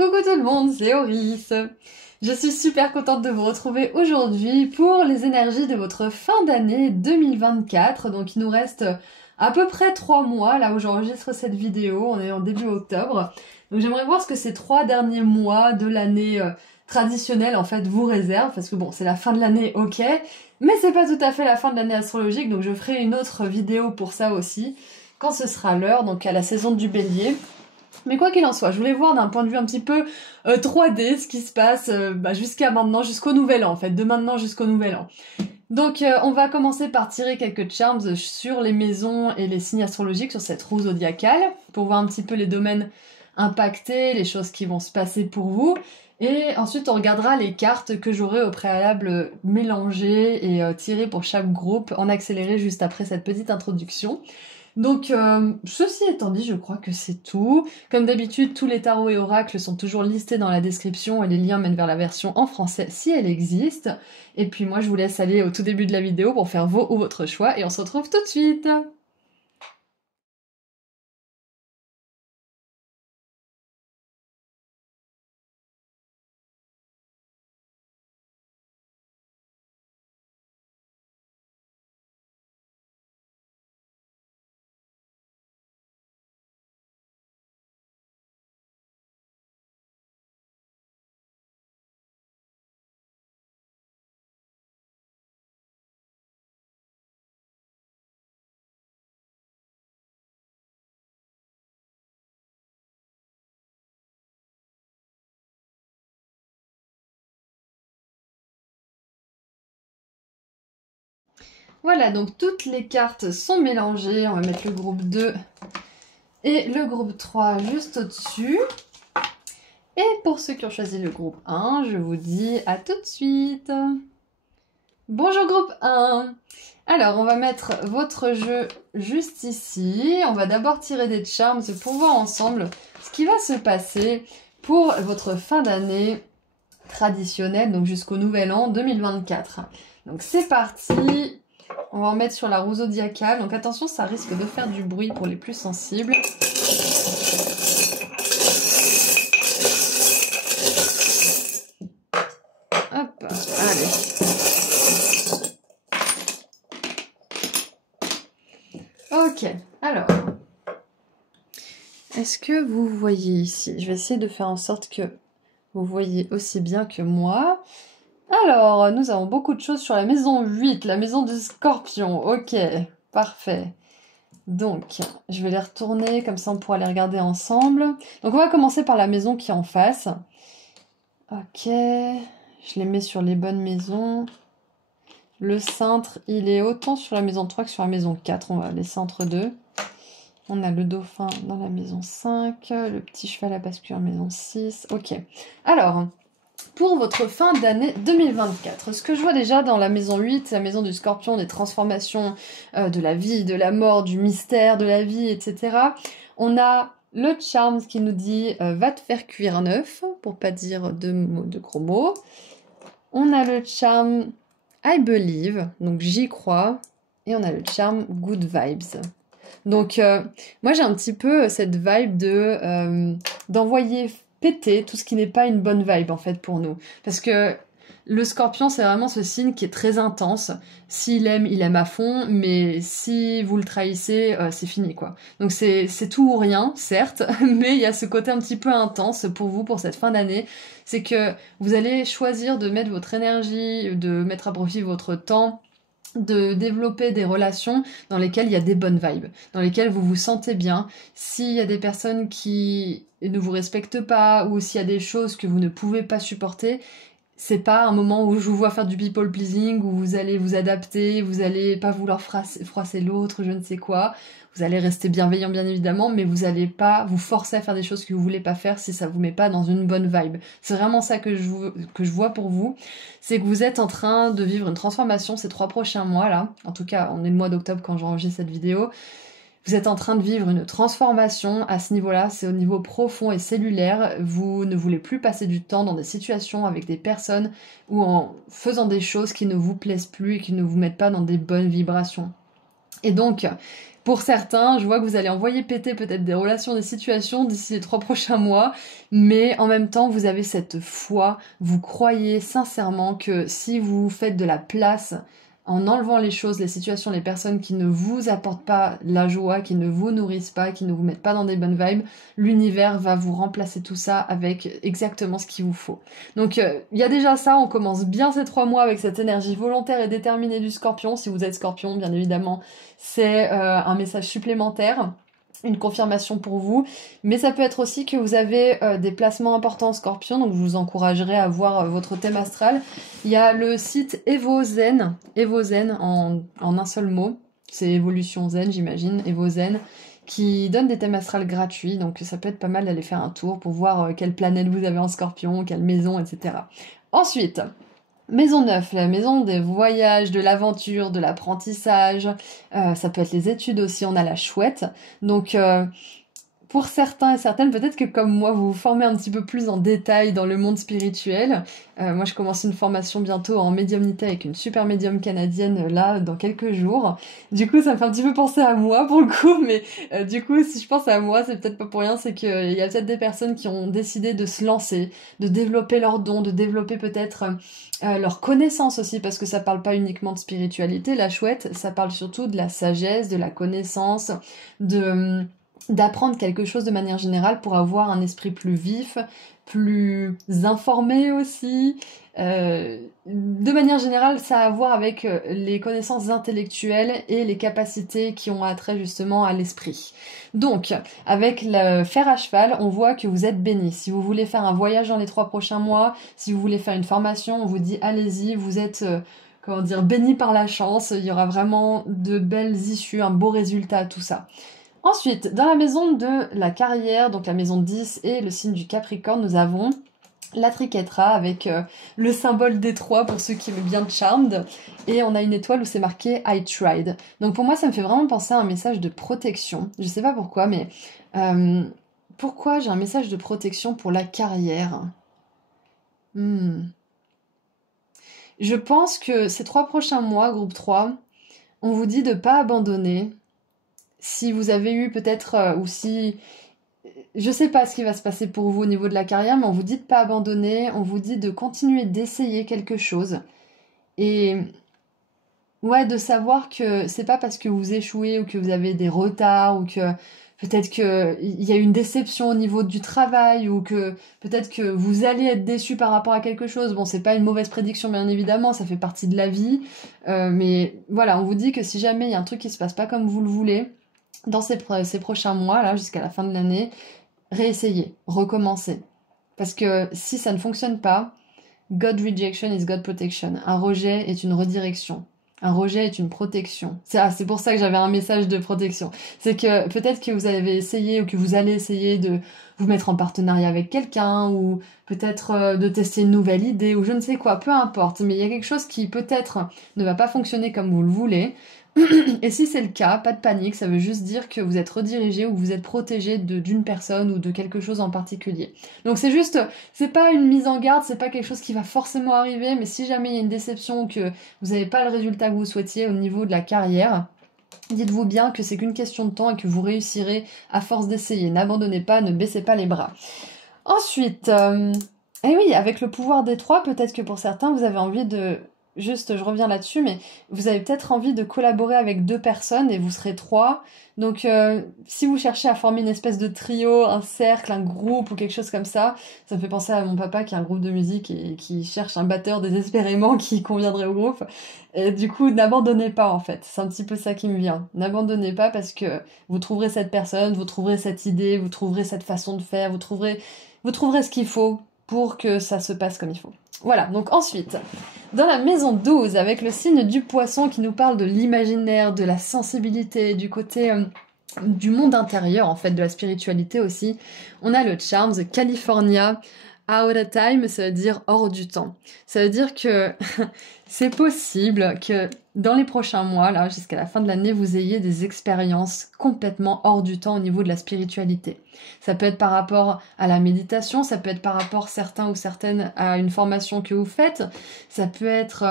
Coucou tout le monde, c'est Oris. Je suis super contente de vous retrouver aujourd'hui pour les énergies de votre fin d'année 2024. Donc il nous reste à peu près 3 mois là où j'enregistre cette vidéo, on est en début octobre. Donc j'aimerais voir ce que ces 3 derniers mois de l'année traditionnelle en fait vous réservent. Parce que bon, c'est la fin de l'année, ok, mais c'est pas tout à fait la fin de l'année astrologique. Donc je ferai une autre vidéo pour ça aussi, quand ce sera l'heure, donc à la saison du bélier. Mais quoi qu'il en soit, je voulais voir d'un point de vue un petit peu 3D ce qui se passe jusqu'à maintenant, jusqu'au nouvel an en fait, de maintenant jusqu'au nouvel an. Donc on va commencer par tirer quelques charms sur les maisons et les signes astrologiques, sur cette roue zodiacale, pour voir un petit peu les domaines impactés, les choses qui vont se passer pour vous. Et ensuite on regardera les cartes que j'aurai au préalable mélangées et tirées pour chaque groupe en accéléré juste après cette petite introduction. Donc, ceci étant dit, je crois que c'est tout. Comme d'habitude, tous les tarots et oracles sont toujours listés dans la description et les liens mènent vers la version en français si elle existe. Et puis moi, je vous laisse aller au tout début de la vidéo pour faire vos ou votre choix et on se retrouve tout de suite. Voilà, donc toutes les cartes sont mélangées. On va mettre le groupe 2 et le groupe 3 juste au-dessus. Et pour ceux qui ont choisi le groupe 1, je vous dis à tout de suite. Bonjour groupe 1. Alors, on va mettre votre jeu juste ici. On va d'abord tirer des charms pour voir ensemble ce qui va se passer pour votre fin d'année traditionnelle, donc jusqu'au nouvel an 2024. Donc c'est parti. On va en mettre sur la roue zodiacale. Donc attention, ça risque de faire du bruit pour les plus sensibles. Hop, allez. Ok, alors, est-ce que vous voyez ici? Je vais essayer de faire en sorte que vous voyez aussi bien que moi. Alors, nous avons beaucoup de choses sur la maison 8, la maison du scorpion. Ok, parfait. Donc, je vais les retourner, comme ça on pourra les regarder ensemble. Donc, on va commencer par la maison qui est en face. Ok, je les mets sur les bonnes maisons. Le cintre, il est autant sur la maison 3 que sur la maison 4. On va laisser entre deux. On a le dauphin dans la maison 5, le petit cheval à bascule en maison 6. Ok. Alors, pour votre fin d'année 2024, ce que je vois déjà dans la maison 8, la maison du scorpion, des transformations de la vie, de la mort, du mystère de la vie, etc. On a le charm qui nous dit va te faire cuire un œuf, pour pas dire de gros mots. On a le charm I believe, donc j'y crois. Et on a le charm good vibes. Donc moi j'ai un petit peu cette vibe de d'envoyer péter tout ce qui n'est pas une bonne vibe en fait pour nous. Parce que le scorpion c'est vraiment ce signe qui est très intense. S'il aime, il aime à fond, mais si vous le trahissez, c'est fini quoi. Donc c'est tout ou rien, certes, mais il y a ce côté un petit peu intense pour vous pour cette fin d'année. C'est que vous allez choisir de mettre votre énergie, de mettre à profit votre temps, de développer des relations dans lesquelles il y a des bonnes vibes, dans lesquelles vous vous sentez bien. S'il y a des personnes qui ne vous respectent pas ou s'il y a des choses que vous ne pouvez pas supporter, c'est pas un moment où je vous vois faire du people pleasing, où vous allez vous adapter, vous allez pas vouloir froisser l'autre, je ne sais quoi. Vous allez rester bienveillant bien évidemment, mais vous allez pas vous forcer à faire des choses que vous voulez pas faire si ça vous met pas dans une bonne vibe. C'est vraiment ça que je vois pour vous. C'est que vous êtes en train de vivre une transformation ces 3 prochains mois là. En tout cas, on est le mois d'octobre quand j'enregistre cette vidéo. Vous êtes en train de vivre une transformation à ce niveau-là, c'est au niveau profond et cellulaire. Vous ne voulez plus passer du temps dans des situations avec des personnes ou en faisant des choses qui ne vous plaisent plus et qui ne vous mettent pas dans des bonnes vibrations. Et donc, Pour certains, je vois que vous allez envoyer péter peut-être des relations, des situations d'ici les 3 prochains mois, mais en même temps, vous avez cette foi, vous croyez sincèrement que si vous faites de la place en enlevant les choses, les situations, les personnes qui ne vous apportent pas la joie, qui ne vous nourrissent pas, qui ne vous mettent pas dans des bonnes vibes, l'univers va vous remplacer tout ça avec exactement ce qu'il vous faut. Donc il y a déjà ça, on commence bien ces 3 mois avec cette énergie volontaire et déterminée du Scorpion. Si vous êtes Scorpion, bien évidemment, c'est un message supplémentaire, une confirmation pour vous, mais ça peut être aussi que vous avez des placements importants en Scorpion, donc je vous encouragerai à voir votre thème astral. Il y a le site Evozen en un seul mot, c'est évolution zen j'imagine, Evozen, qui donne des thèmes astrales gratuits, donc ça peut être pas mal d'aller faire un tour pour voir quelle planète vous avez en Scorpion, quelle maison, etc. Ensuite, Maison 9, la maison des voyages, de l'aventure, de l'apprentissage, ça peut être les études aussi, on a la chouette. Donc pour certains et certaines, peut-être que comme moi, vous vous formez un petit peu plus en détail dans le monde spirituel. Moi, je commence une formation bientôt en médiumnité avec une super médium canadienne, là, dans quelques jours. Du coup, ça me fait un petit peu penser à moi, pour le coup, mais du coup, si je pense à moi, c'est peut-être pas pour rien, c'est qu'il y a peut-être des personnes qui ont décidé de se lancer, de développer leurs dons, de développer peut-être leur connaissance aussi, parce que ça parle pas uniquement de spiritualité, la chouette, ça parle surtout de la sagesse, de la connaissance, d'apprendre quelque chose de manière générale pour avoir un esprit plus vif, plus informé aussi. De manière générale, ça a à voir avec les connaissances intellectuelles et les capacités qui ont attrait justement à l'esprit. Donc, avec le fer à cheval, on voit que vous êtes béni. Si vous voulez faire un voyage dans les 3 prochains mois, si vous voulez faire une formation, on vous dit allez-y, vous êtes comment dire, béni par la chance, il y aura vraiment de belles issues, un beau résultat, tout ça. Ensuite, dans la maison de la carrière, donc la maison 10 et le signe du Capricorne, nous avons la triquetra avec le symbole des 3 pour ceux qui aiment bien Charmed. Et on a une étoile où c'est marqué I tried. Donc pour moi, ça me fait vraiment penser à un message de protection. Je sais pas pourquoi, mais pourquoi j'ai un message de protection pour la carrière? Je pense que ces 3 prochains mois, groupe 3, on vous dit de pas abandonner. Si vous avez eu peut-être, ou si... Je sais pas ce qui va se passer pour vous au niveau de la carrière, mais on vous dit de pas abandonner, on vous dit de continuer d'essayer quelque chose. Et ouais, de savoir que c'est pas parce que vous échouez ou que vous avez des retards ou que peut-être que il y a une déception au niveau du travail ou que peut-être que vous allez être déçu par rapport à quelque chose. Bon, c'est pas une mauvaise prédiction, bien évidemment, ça fait partie de la vie. Mais voilà, on vous dit que si jamais il y a un truc qui se passe pas comme vous le voulez, dans ces prochains mois, là, jusqu'à la fin de l'année, réessayez, recommencez. Parce que si ça ne fonctionne pas, God rejection is God protection. Un rejet est une redirection. Un rejet est une protection. C'est pour ça que j'avais un message de protection. C'est que peut-être que vous avez essayé ou que vous allez essayer de vous mettre en partenariat avec quelqu'un ou peut-être de tester une nouvelle idée ou je ne sais quoi, peu importe. Mais il y a quelque chose qui peut-être ne va pas fonctionner comme vous le voulez. Et si c'est le cas, pas de panique, ça veut juste dire que vous êtes redirigé ou que vous êtes protégé d'une personne ou de quelque chose en particulier. Donc c'est juste, c'est pas une mise en garde, c'est pas quelque chose qui va forcément arriver, mais si jamais il y a une déception ou que vous n'avez pas le résultat que vous souhaitiez au niveau de la carrière, dites-vous bien que c'est qu'une question de temps et que vous réussirez à force d'essayer. N'abandonnez pas, ne baissez pas les bras. Ensuite, et oui, avec le pouvoir des 3, peut-être que pour certains, vous avez envie de... Juste, je reviens là-dessus, mais vous avez peut-être envie de collaborer avec 2 personnes et vous serez 3. Donc, si vous cherchez à former une espèce de trio, un cercle, un groupe ou quelque chose comme ça me fait penser à mon papa qui a un groupe de musique et qui cherche un batteur désespérément qui conviendrait au groupe. Et du coup, n'abandonnez pas en fait. C'est un petit peu ça qui me vient. N'abandonnez pas parce que vous trouverez cette personne, vous trouverez cette idée, vous trouverez cette façon de faire, vous trouverez ce qu'il faut pour que ça se passe comme il faut. Voilà, donc ensuite, dans la maison 12, avec le signe du poisson qui nous parle de l'imaginaire, de la sensibilité, du côté du monde intérieur, en fait, de la spiritualité aussi, on a le Charms California Out of Time, ça veut dire hors du temps. Ça veut dire que c'est possible que dans les prochains mois, là, jusqu'à la fin de l'année, vous ayez des expériences complètement hors du temps au niveau de la spiritualité. Ça peut être par rapport à la méditation, ça peut être par rapport certains ou certaines à une formation que vous faites, ça peut être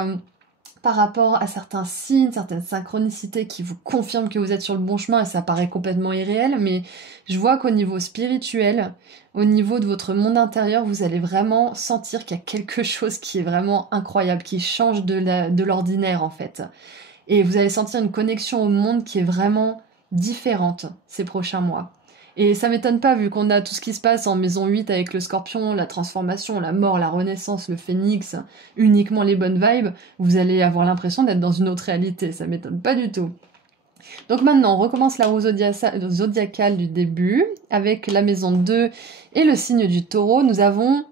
par rapport à certains signes, certaines synchronicités qui vous confirment que vous êtes sur le bon chemin et ça paraît complètement irréel, mais je vois qu'au niveau spirituel, au niveau de votre monde intérieur, vous allez vraiment sentir qu'il y a quelque chose qui est vraiment incroyable, qui change de l'ordinaire en fait. Et vous allez sentir une connexion au monde qui est vraiment différente ces prochains mois. Et ça m'étonne pas vu qu'on a tout ce qui se passe en maison 8 avec le scorpion, la transformation, la mort, la renaissance, le phénix, uniquement les bonnes vibes, vous allez avoir l'impression d'être dans une autre réalité, ça m'étonne pas du tout. Donc maintenant, on recommence la roue zodiacale du début, avec la maison 2 et le signe du taureau. Nous avons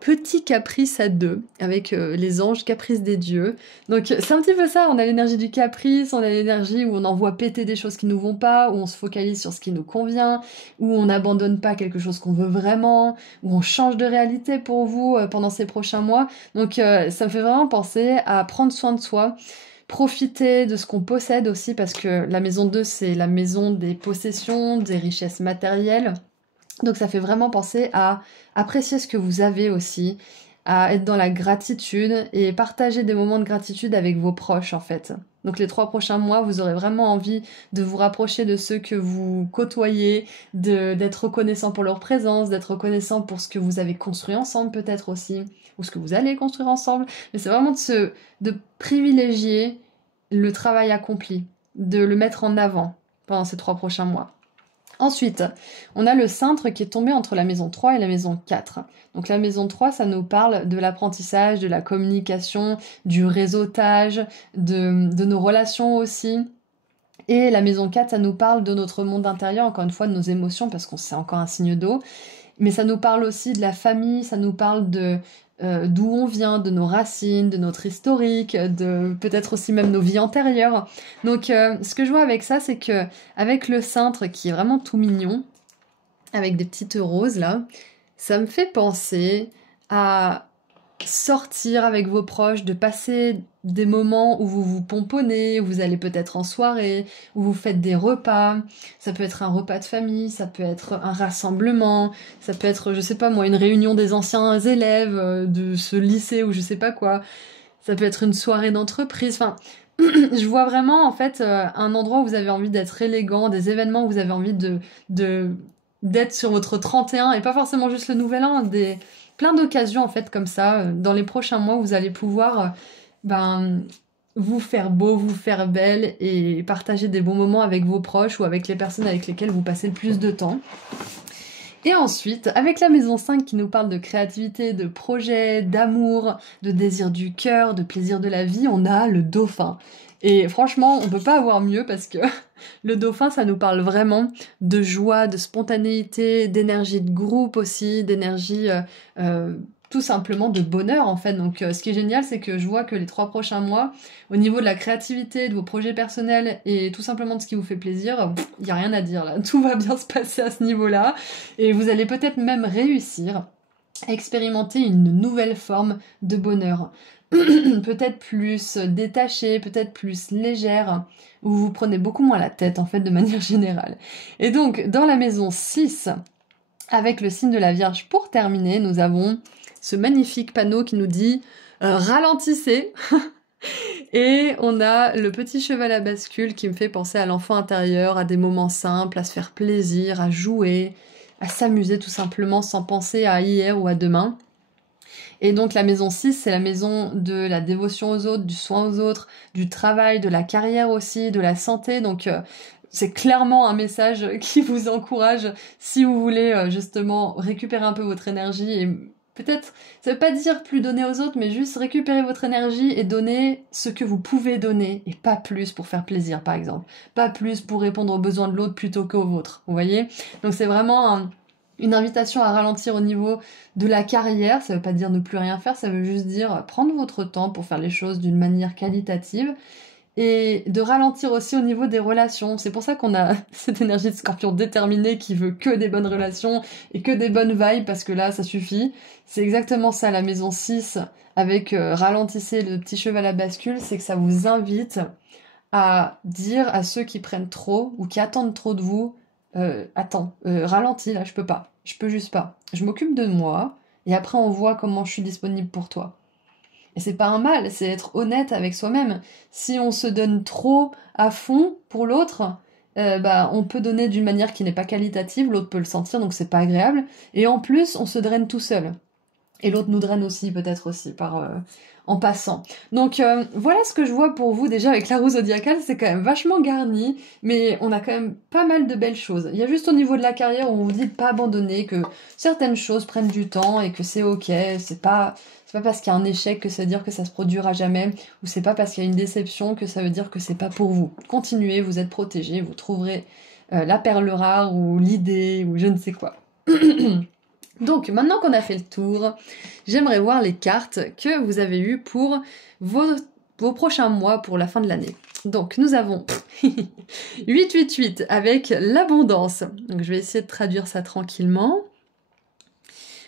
petit caprice à deux, avec les anges, caprice des dieux. Donc c'est un petit peu ça, on a l'énergie du caprice, on a l'énergie où on envoie péter des choses qui nous vont pas, où on se focalise sur ce qui nous convient, où on n'abandonne pas quelque chose qu'on veut vraiment, où on change de réalité pour vous pendant ces prochains mois. Donc ça me fait vraiment penser à prendre soin de soi, profiter de ce qu'on possède aussi, parce que la maison 2, c'est la maison des possessions, des richesses matérielles. Donc ça fait vraiment penser à apprécier ce que vous avez aussi, à être dans la gratitude et partager des moments de gratitude avec vos proches en fait. Donc les 3 prochains mois, vous aurez vraiment envie de vous rapprocher de ceux que vous côtoyez, d'être reconnaissant pour leur présence, d'être reconnaissant pour ce que vous avez construit ensemble peut-être aussi, ou ce que vous allez construire ensemble. Mais c'est vraiment de privilégier le travail accompli, de le mettre en avant pendant ces 3 prochains mois. Ensuite, on a le cintre qui est tombé entre la maison 3 et la maison 4. Donc la maison 3, ça nous parle de l'apprentissage, de la communication, du réseautage, de nos relations aussi. Et la maison 4, ça nous parle de notre monde intérieur, encore une fois, de nos émotions, parce qu'on c'est encore un signe d'eau. Mais ça nous parle aussi de la famille, ça nous parle d'où on vient, de nos racines, de notre historique, de peut-être aussi même nos vies antérieures. Donc ce que je vois avec ça, c'est que avec le cintre qui est vraiment tout mignon, avec des petites roses là, ça me fait penser à sortir avec vos proches, de passer des moments où vous vous pomponnez, où vous allez peut-être en soirée, où vous faites des repas. Ça peut être un repas de famille, ça peut être un rassemblement, ça peut être, je sais pas moi, une réunion des anciens élèves de ce lycée ou je sais pas quoi. Ça peut être une soirée d'entreprise. Enfin, je vois vraiment en fait un endroit où vous avez envie d'être élégant, des événements où vous avez envie de d'être sur votre 31 et pas forcément juste le nouvel an, plein d'occasions en fait comme ça. Dans les prochains mois, vous allez pouvoir vous faire beau, vous faire belle et partager des bons moments avec vos proches ou avec les personnes avec lesquelles vous passez le plus de temps. Et ensuite, avec la maison 5 qui nous parle de créativité, de projet, d'amour, de désir du cœur, de plaisir de la vie, on a le dauphin. Et franchement, on peut pas avoir mieux parce que le dauphin, ça nous parle vraiment de joie, de spontanéité, d'énergie de groupe aussi, d'énergie tout simplement de bonheur en fait. Donc ce qui est génial, c'est que je vois que les 3 prochains mois, au niveau de la créativité, de vos projets personnels et tout simplement de ce qui vous fait plaisir, il n'y a rien à dire là. Tout va bien se passer à ce niveau-là. Et vous allez peut-être même réussir à expérimenter une nouvelle forme de bonheur. Peut-être plus détachée, peut-être plus légère, où vous prenez beaucoup moins la tête en fait de manière générale. Et donc dans la maison 6, avec le signe de la Vierge pour terminer, nous avons ce magnifique panneau qui nous dit ralentissez. Et on a le petit cheval à bascule qui me fait penser à l'enfant intérieur, à des moments simples, à se faire plaisir, à jouer, à s'amuser tout simplement sans penser à hier ou à demain. Et donc la maison 6, c'est la maison de la dévotion aux autres, du soin aux autres, du travail, de la carrière aussi, de la santé. Donc c'est clairement un message qui vous encourage si vous voulez justement récupérer un peu votre énergie et peut-être, ça veut pas dire plus donner aux autres, mais juste récupérer votre énergie et donner ce que vous pouvez donner et pas plus pour faire plaisir par exemple. Pas plus pour répondre aux besoins de l'autre plutôt qu'aux vôtres, vous voyez? Donc c'est vraiment une invitation à ralentir au niveau de la carrière. Ça veut pas dire ne plus rien faire, ça veut juste dire prendre votre temps pour faire les choses d'une manière qualitative. Et de ralentir aussi au niveau des relations. C'est pour ça qu'on a cette énergie de scorpion déterminée qui veut que des bonnes relations et que des bonnes vibes, parce que là, ça suffit. C'est exactement ça, la maison 6, avec ralentissez le petit cheval à bascule, c'est que ça vous invite à dire à ceux qui prennent trop ou qui attendent trop de vous, attends, ralentis, là, je peux pas. Je peux juste pas. Je m'occupe de moi, et après on voit comment je suis disponible pour toi. Et c'est pas un mal, c'est être honnête avec soi-même. Si on se donne trop à fond pour l'autre, bah, on peut donner d'une manière qui n'est pas qualitative, l'autre peut le sentir, donc c'est pas agréable. Et en plus, on se draine tout seul. Et l'autre nous draine aussi, peut-être aussi, en passant. Donc voilà ce que je vois pour vous déjà avec la roue zodiacale, c'est quand même vachement garni, mais on a quand même pas mal de belles choses. Il y a juste au niveau de la carrière où on vous dit de pas abandonner, que certaines choses prennent du temps et que c'est ok, c'est pas parce qu'il y a un échec que ça veut dire que ça se produira jamais, ou c'est pas parce qu'il y a une déception que ça veut dire que c'est pas pour vous. Continuez, vous êtes protégés, vous trouverez la perle rare ou l'idée ou je ne sais quoi. Donc, maintenant qu'on a fait le tour, j'aimerais voir les cartes que vous avez eues pour vos prochains mois, pour la fin de l'année. Donc, nous avons 888 avec l'abondance. Donc, je vais essayer de traduire ça tranquillement.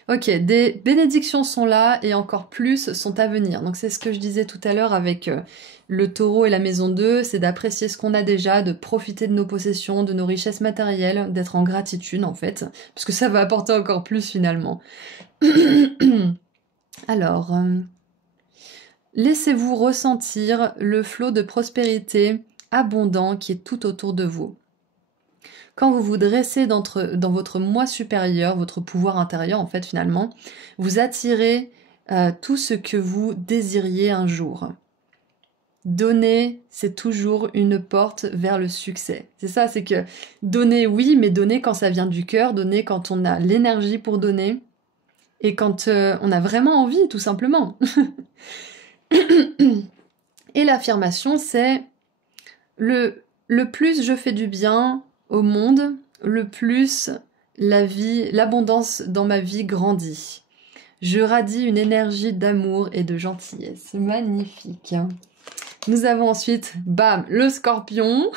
Ok, des bénédictions sont là et encore plus sont à venir. Donc c'est ce que je disais tout à l'heure avec le taureau et la maison 2, c'est d'apprécier ce qu'on a déjà, de profiter de nos possessions, de nos richesses matérielles, d'être en gratitude en fait, parce que ça va apporter encore plus finalement. Alors, laissez-vous ressentir le flot de prospérité abondant qui est tout autour de vous. Quand vous vous dressez dans votre moi supérieur, votre pouvoir intérieur en fait finalement, vous attirez tout ce que vous désiriez un jour. Donner, c'est toujours une porte vers le succès. C'est ça, c'est que donner, oui, mais donner quand ça vient du cœur, donner quand on a l'énergie pour donner, et quand on a vraiment envie, tout simplement. Et l'affirmation, c'est le plus je fais du bien au monde, le plus l'abondance dans ma vie grandit. Je radie une énergie d'amour et de gentillesse. C'est magnifique. Nous avons ensuite, bam, le scorpion.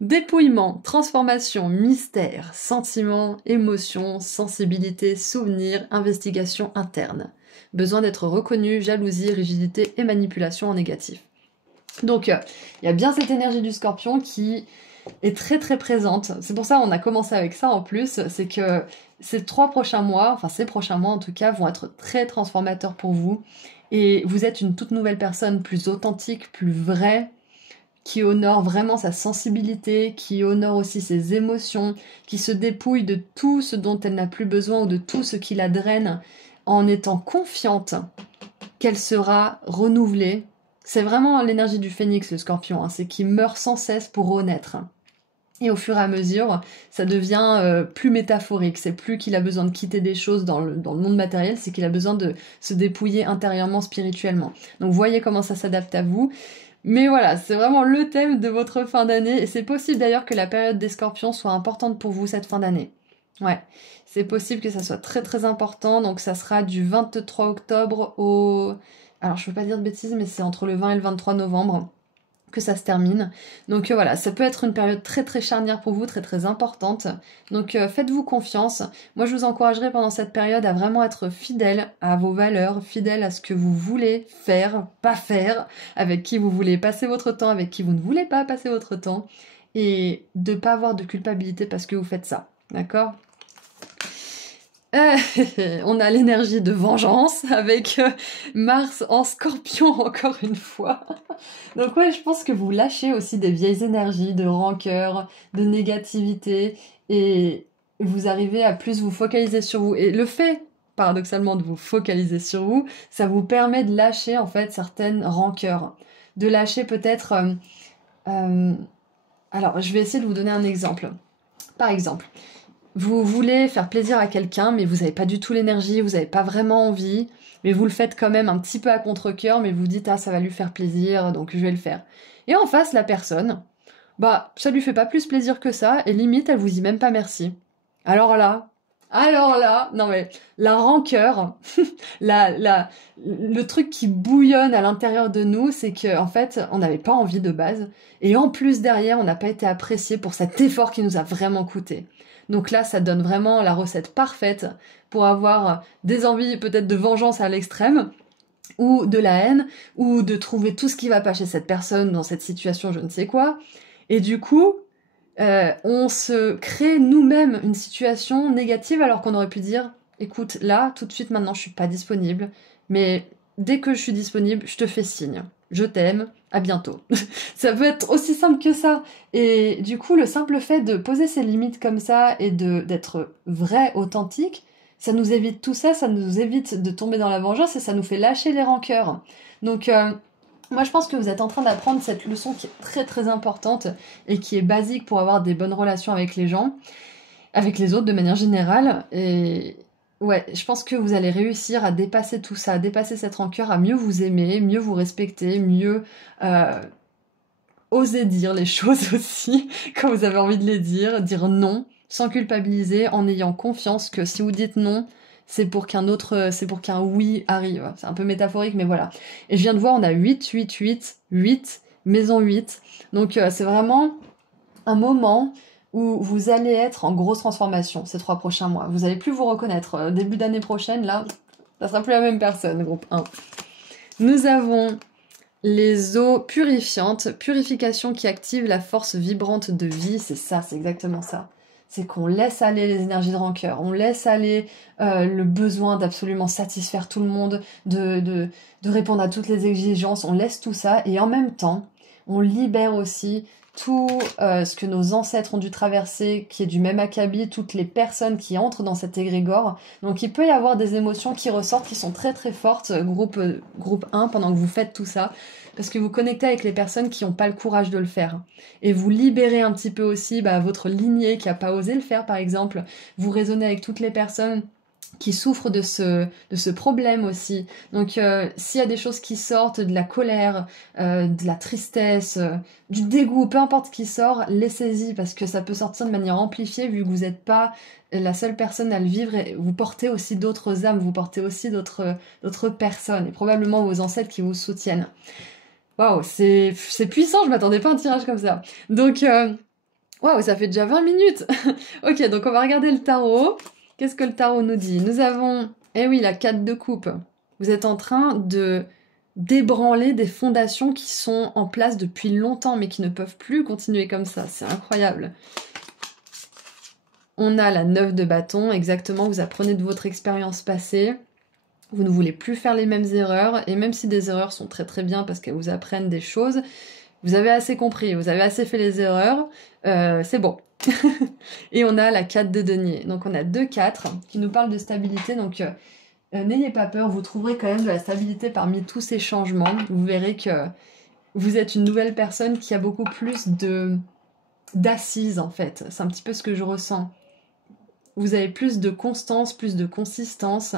Dépouillement, transformation, mystère, sentiment, émotion, sensibilité, souvenir, investigation interne. Besoin d'être reconnu, jalousie, rigidité et manipulation en négatif. Donc, il y a bien cette énergie du scorpion qui est très très présente. C'est pour ça qu'on a commencé avec ça en plus, c'est que ces prochains mois en tout cas, vont être très transformateurs pour vous. Et vous êtes une toute nouvelle personne, plus authentique, plus vraie, qui honore vraiment sa sensibilité, qui honore aussi ses émotions, qui se dépouille de tout ce dont elle n'a plus besoin ou de tout ce qui la draine, en étant confiante qu'elle sera renouvelée. C'est vraiment l'énergie du phénix, le scorpion, hein, c'est qu'il meurt sans cesse pour renaître. Et au fur et à mesure, ça devient plus métaphorique. C'est plus qu'il a besoin de quitter des choses dans le monde matériel, c'est qu'il a besoin de se dépouiller intérieurement, spirituellement. Donc voyez comment ça s'adapte à vous. Mais voilà, c'est vraiment le thème de votre fin d'année. Et c'est possible d'ailleurs que la période des scorpions soit importante pour vous cette fin d'année. Ouais, c'est possible que ça soit très très important. Donc ça sera du 23 octobre au... Alors je veux pas dire de bêtises, mais c'est entre le 20 et le 23 novembre que ça se termine. Donc voilà, ça peut être une période très très charnière pour vous, très très importante. Donc faites-vous confiance. Moi je vous encouragerai pendant cette période à vraiment être fidèle à vos valeurs, fidèle à ce que vous voulez faire, pas faire, avec qui vous voulez passer votre temps, avec qui vous ne voulez pas passer votre temps, et de pas avoir de culpabilité parce que vous faites ça. D'accord ? On a l'énergie de vengeance avec Mars en scorpion encore une fois. Donc ouais, je pense que vous lâchez aussi des vieilles énergies de rancœur, de négativité et vous arrivez à plus vous focaliser sur vous. Et le fait, paradoxalement, de vous focaliser sur vous, ça vous permet de lâcher en fait certaines rancœurs. De lâcher peut-être... Alors, je vais essayer de vous donner un exemple. Par exemple... Vous voulez faire plaisir à quelqu'un, mais vous n'avez pas du tout l'énergie, vous n'avez pas vraiment envie, mais vous le faites quand même un petit peu à contre-cœur, mais vous dites « Ah, ça va lui faire plaisir, donc je vais le faire. » Et en face, la personne, bah, ça lui fait pas plus plaisir que ça, et limite, elle vous dit même pas merci. Alors là, non mais, la rancœur, le truc qui bouillonne à l'intérieur de nous, c'est que en fait, on n'avait pas envie de base, et en plus derrière, on n'a pas été apprécié pour cet effort qui nous a vraiment coûté. Donc là, ça donne vraiment la recette parfaite pour avoir des envies peut-être de vengeance à l'extrême, ou de la haine, ou de trouver tout ce qui va pas chez cette personne dans cette situation, je ne sais quoi. Et du coup, on se crée nous-mêmes une situation négative alors qu'on aurait pu dire « Écoute, là, tout de suite, maintenant, je suis pas disponible, mais dès que je suis disponible, je te fais signe. Je t'aime, à bientôt. Ça peut être aussi simple que ça. Et du coup, le simple fait de poser ses limites comme ça et d'être vrai, authentique, ça nous évite tout ça, ça nous évite de tomber dans la vengeance et ça nous fait lâcher les rancœurs. Donc, moi, je pense que vous êtes en train d'apprendre cette leçon qui est très très importante et qui est basique pour avoir des bonnes relations avec les gens, avec les autres de manière générale. Et ouais, je pense que vous allez réussir à dépasser tout ça, à dépasser cette rancœur, à mieux vous aimer, mieux vous respecter, mieux oser dire les choses aussi quand vous avez envie de les dire non sans culpabiliser, en ayant confiance que si vous dites non, c'est pour qu'un oui arrive. C'est un peu métaphorique, mais voilà. Et je viens de voir, on a 8, 8, 8, 8, maison 8. Donc c'est vraiment un moment où vous allez être en grosse transformation ces 3 prochains mois. Vous allez plus vous reconnaître. Début d'année prochaine, là, ça sera plus la même personne, groupe 1. Nous avons les eaux purifiantes, purification qui active la force vibrante de vie, c'est ça, c'est exactement ça. C'est qu'on laisse aller les énergies de rancœur, on laisse aller le besoin d'absolument satisfaire tout le monde, de répondre à toutes les exigences, on laisse tout ça et en même temps, on libère aussi tout ce que nos ancêtres ont dû traverser, qui est du même acabit, toutes les personnes qui entrent dans cet égrégore. Donc il peut y avoir des émotions qui ressortent, qui sont très très fortes, groupe 1, pendant que vous faites tout ça, parce que vous connectez avec les personnes qui n'ont pas le courage de le faire. Et vous libérez un petit peu aussi votre lignée qui n'a pas osé le faire, par exemple. Vous raisonnez avec toutes les personnes qui souffrent de ce problème aussi. Donc s'il y a des choses qui sortent, de la colère, de la tristesse, du dégoût, peu importe ce qui sort, laissez-y parce que ça peut sortir de manière amplifiée vu que vous n'êtes pas la seule personne à le vivre et vous portez aussi d'autres âmes, vous portez aussi d'autres personnes et probablement vos ancêtres qui vous soutiennent. Waouh, c'est puissant, je m'attendais pas à un tirage comme ça. Donc, waouh, ça fait déjà 20 minutes. Ok, donc on va regarder le tarot. Qu'est-ce que le tarot nous dit? Nous avons, eh oui, la 4 de coupe. Vous êtes en train de d'ébranler des fondations qui sont en place depuis longtemps, mais qui ne peuvent plus continuer comme ça. C'est incroyable. On a la 9 de bâton, exactement, vous apprenez de votre expérience passée. Vous ne voulez plus faire les mêmes erreurs, et même si des erreurs sont très très bien parce qu'elles vous apprennent des choses, vous avez assez compris, vous avez assez fait les erreurs, c'est bon. Et on a la 4 de denier. Donc on a 2-4 qui nous parlent de stabilité. Donc n'ayez pas peur, vous trouverez quand même de la stabilité parmi tous ces changements. Vous verrez que vous êtes une nouvelle personne qui a beaucoup plus d'assises en fait. C'est un petit peu ce que je ressens. Vous avez plus de constance, plus de consistance.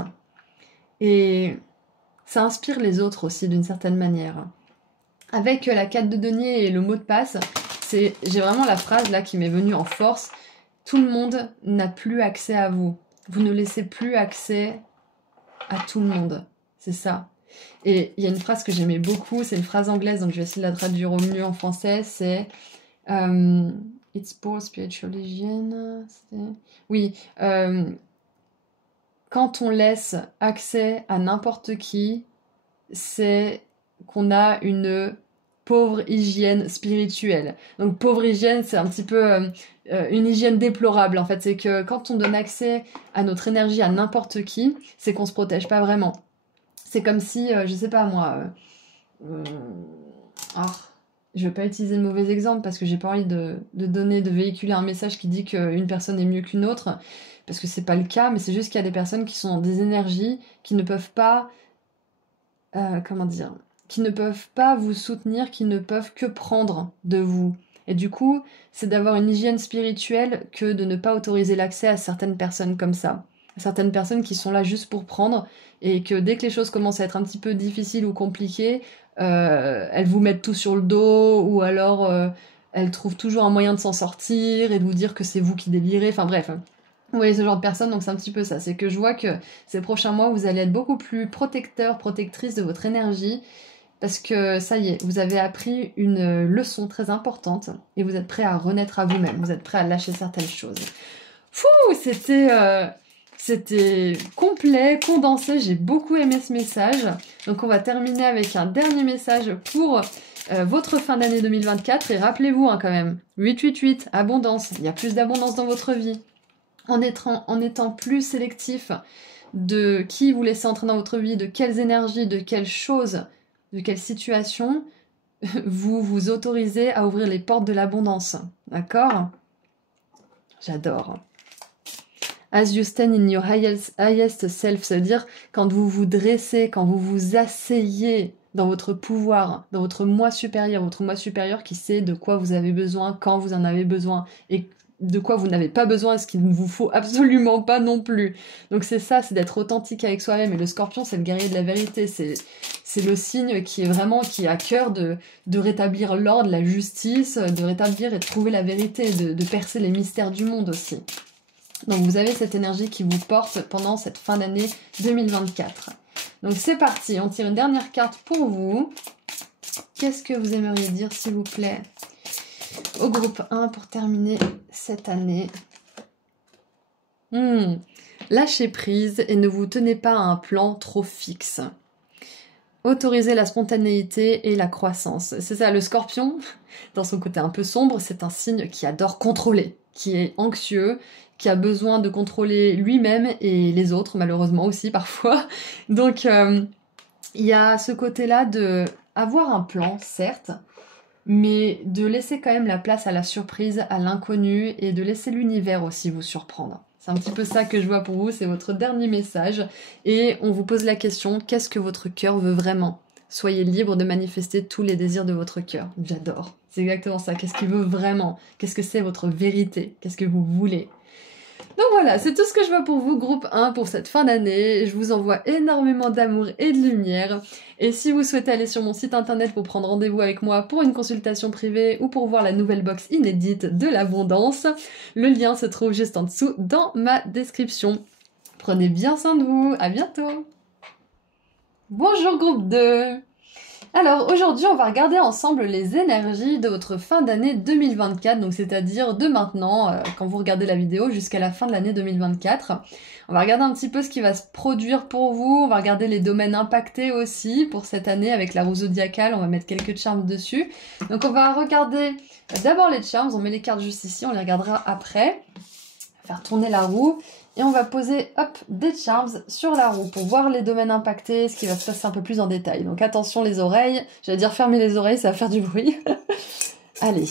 Et ça inspire les autres aussi d'une certaine manière. Avec la 4 de denier et le mot de passe, j'ai vraiment la phrase là qui m'est venue en force. Tout le monde n'a plus accès à vous. Vous ne laissez plus accès à tout le monde. C'est ça. Et il y a une phrase que j'aimais beaucoup, c'est une phrase anglaise, donc je vais essayer de la traduire au mieux en français, c'est It's poor spiritual hygiene. Oui, quand on laisse accès à n'importe qui, c'est qu'on a une pauvre hygiène spirituelle. Donc pauvre hygiène, c'est un petit peu une hygiène déplorable en fait. C'est que quand on donne accès à notre énergie à n'importe qui, c'est qu'on se protège pas vraiment. C'est comme si, je sais pas moi, je vais pas utiliser de mauvais exemples parce que j'ai pas envie de véhiculer un message qui dit qu'une personne est mieux qu'une autre, parce que c'est pas le cas, mais c'est juste qu'il y a des personnes qui sont dans des énergies qui ne peuvent pas, qui ne peuvent pas vous soutenir, qui ne peuvent que prendre de vous. Et du coup, c'est d'avoir une hygiène spirituelle que de ne pas autoriser l'accès à certaines personnes comme ça. Certaines personnes qui sont là juste pour prendre et que dès que les choses commencent à être un petit peu difficiles ou compliquées, elles vous mettent tout sur le dos ou alors elles trouvent toujours un moyen de s'en sortir et de vous dire que c'est vous qui délirez. Enfin bref, vous voyez ce genre de personnes, donc c'est un petit peu ça. C'est que je vois que ces prochains mois, vous allez être beaucoup plus protecteur, protectrice de votre énergie parce que ça y est, vous avez appris une leçon très importante et vous êtes prêt à renaître à vous-même. Vous êtes prêt à lâcher certaines choses. Fouh, c'était complet, condensé, j'ai beaucoup aimé ce message. Donc on va terminer avec un dernier message pour votre fin d'année 2024. Et rappelez-vous quand même, 888, abondance, il y a plus d'abondance dans votre vie. En étant plus sélectif de qui vous laissez entrer dans votre vie, de quelles énergies, de quelles choses, de quelles situations vous vous autorisez à ouvrir les portes de l'abondance. D'accord? J'adore. As you stand in your highest self, ça veut dire quand vous vous dressez, quand vous vous asseyez dans votre pouvoir, dans votre moi supérieur qui sait de quoi vous avez besoin, quand vous en avez besoin, et de quoi vous n'avez pas besoin, et ce qu'il ne vous faut absolument pas non plus. Donc c'est ça, c'est d'être authentique avec soi-même, et le scorpion, c'est le guerrier de la vérité, c'est le signe qui est vraiment, qui a à cœur de rétablir l'ordre, la justice, de rétablir et de trouver la vérité, de percer les mystères du monde aussi. Donc vous avez cette énergie qui vous porte pendant cette fin d'année 2024. Donc c'est parti, on tire une dernière carte pour vous. Qu'est-ce que vous aimeriez dire, s'il vous plaît, au groupe 1 pour terminer cette année? Lâchez prise et ne vous tenez pas à un plan trop fixe. Autorisez la spontanéité et la croissance. C'est ça, le scorpion, dans son côté un peu sombre, c'est un signe qui adore contrôler, qui est anxieux, qui a besoin de contrôler lui-même et les autres, malheureusement aussi parfois. Donc, il y a ce côté-là de avoir un plan, certes, mais de laisser quand même la place à la surprise, à l'inconnu, et de laisser l'univers aussi vous surprendre. C'est un petit peu ça que je vois pour vous, c'est votre dernier message. Et on vous pose la question, qu'est-ce que votre cœur veut vraiment? Soyez libre de manifester tous les désirs de votre cœur. J'adore. C'est exactement ça. Qu'est-ce qu'il veut vraiment? Qu'est-ce que c'est votre vérité? Qu'est-ce que vous voulez? Donc voilà, c'est tout ce que je vois pour vous, groupe 1, pour cette fin d'année. Je vous envoie énormément d'amour et de lumière. Et si vous souhaitez aller sur mon site internet pour prendre rendez-vous avec moi pour une consultation privée ou pour voir la nouvelle box inédite de l'abondance, le lien se trouve juste en dessous dans ma description. Prenez bien soin de vous, à bientôt. Bonjour groupe 2. Alors aujourd'hui on va regarder ensemble les énergies de votre fin d'année 2024, donc c'est-à-dire de maintenant, quand vous regardez la vidéo, jusqu'à la fin de l'année 2024. On va regarder un petit peu ce qui va se produire pour vous, on va regarder les domaines impactés aussi pour cette année avec la roue zodiacale, on va mettre quelques charms dessus. Donc on va regarder d'abord les charms, on met les cartes juste ici, on les regardera après. On va faire tourner la roue. Et on va poser, hop, des charms sur la roue pour voir les domaines impactés, ce qui va se passer un peu plus en détail. Donc attention les oreilles, j'allais dire fermez les oreilles, ça va faire du bruit. Allez.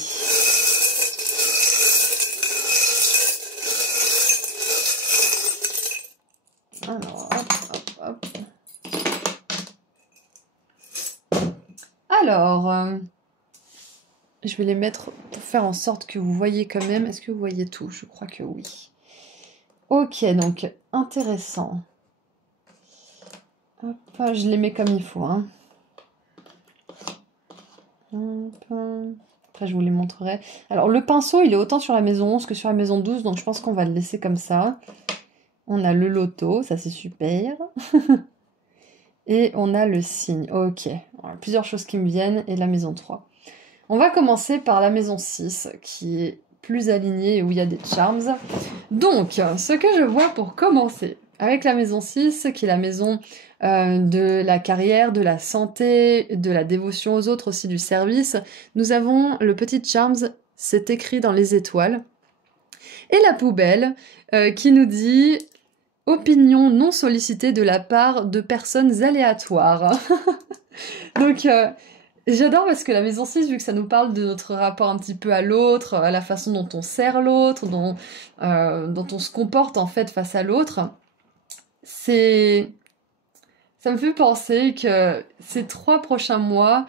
Alors, hop. Alors, je vais les mettre pour faire en sorte que vous voyez quand même. Est-ce que vous voyez tout? Je crois que oui. Ok, donc intéressant. Hop, je les mets comme il faut. Hein. Après, je vous les montrerai. Alors, le pinceau, il est autant sur la maison 11 que sur la maison 12, donc je pense qu'on va le laisser comme ça. On a le loto, ça c'est super. Et on a le signe. Ok, voilà, plusieurs choses qui me viennent, et la maison 3. On va commencer par la maison 6, qui est plus alignée et où il y a des charms. Donc, ce que je vois pour commencer, avec la maison 6, qui est la maison de la carrière, de la santé, de la dévotion aux autres, aussi du service, nous avons le petit charms, c'est écrit dans les étoiles, et la poubelle, qui nous dit « Opinion non sollicitée de la part de personnes aléatoires ». Donc, j'adore parce que la maison 6, vu que ça nous parle de notre rapport un petit peu à l'autre, à la façon dont on sert l'autre, dont on se comporte en fait face à l'autre, ça me fait penser que ces 3 prochains mois,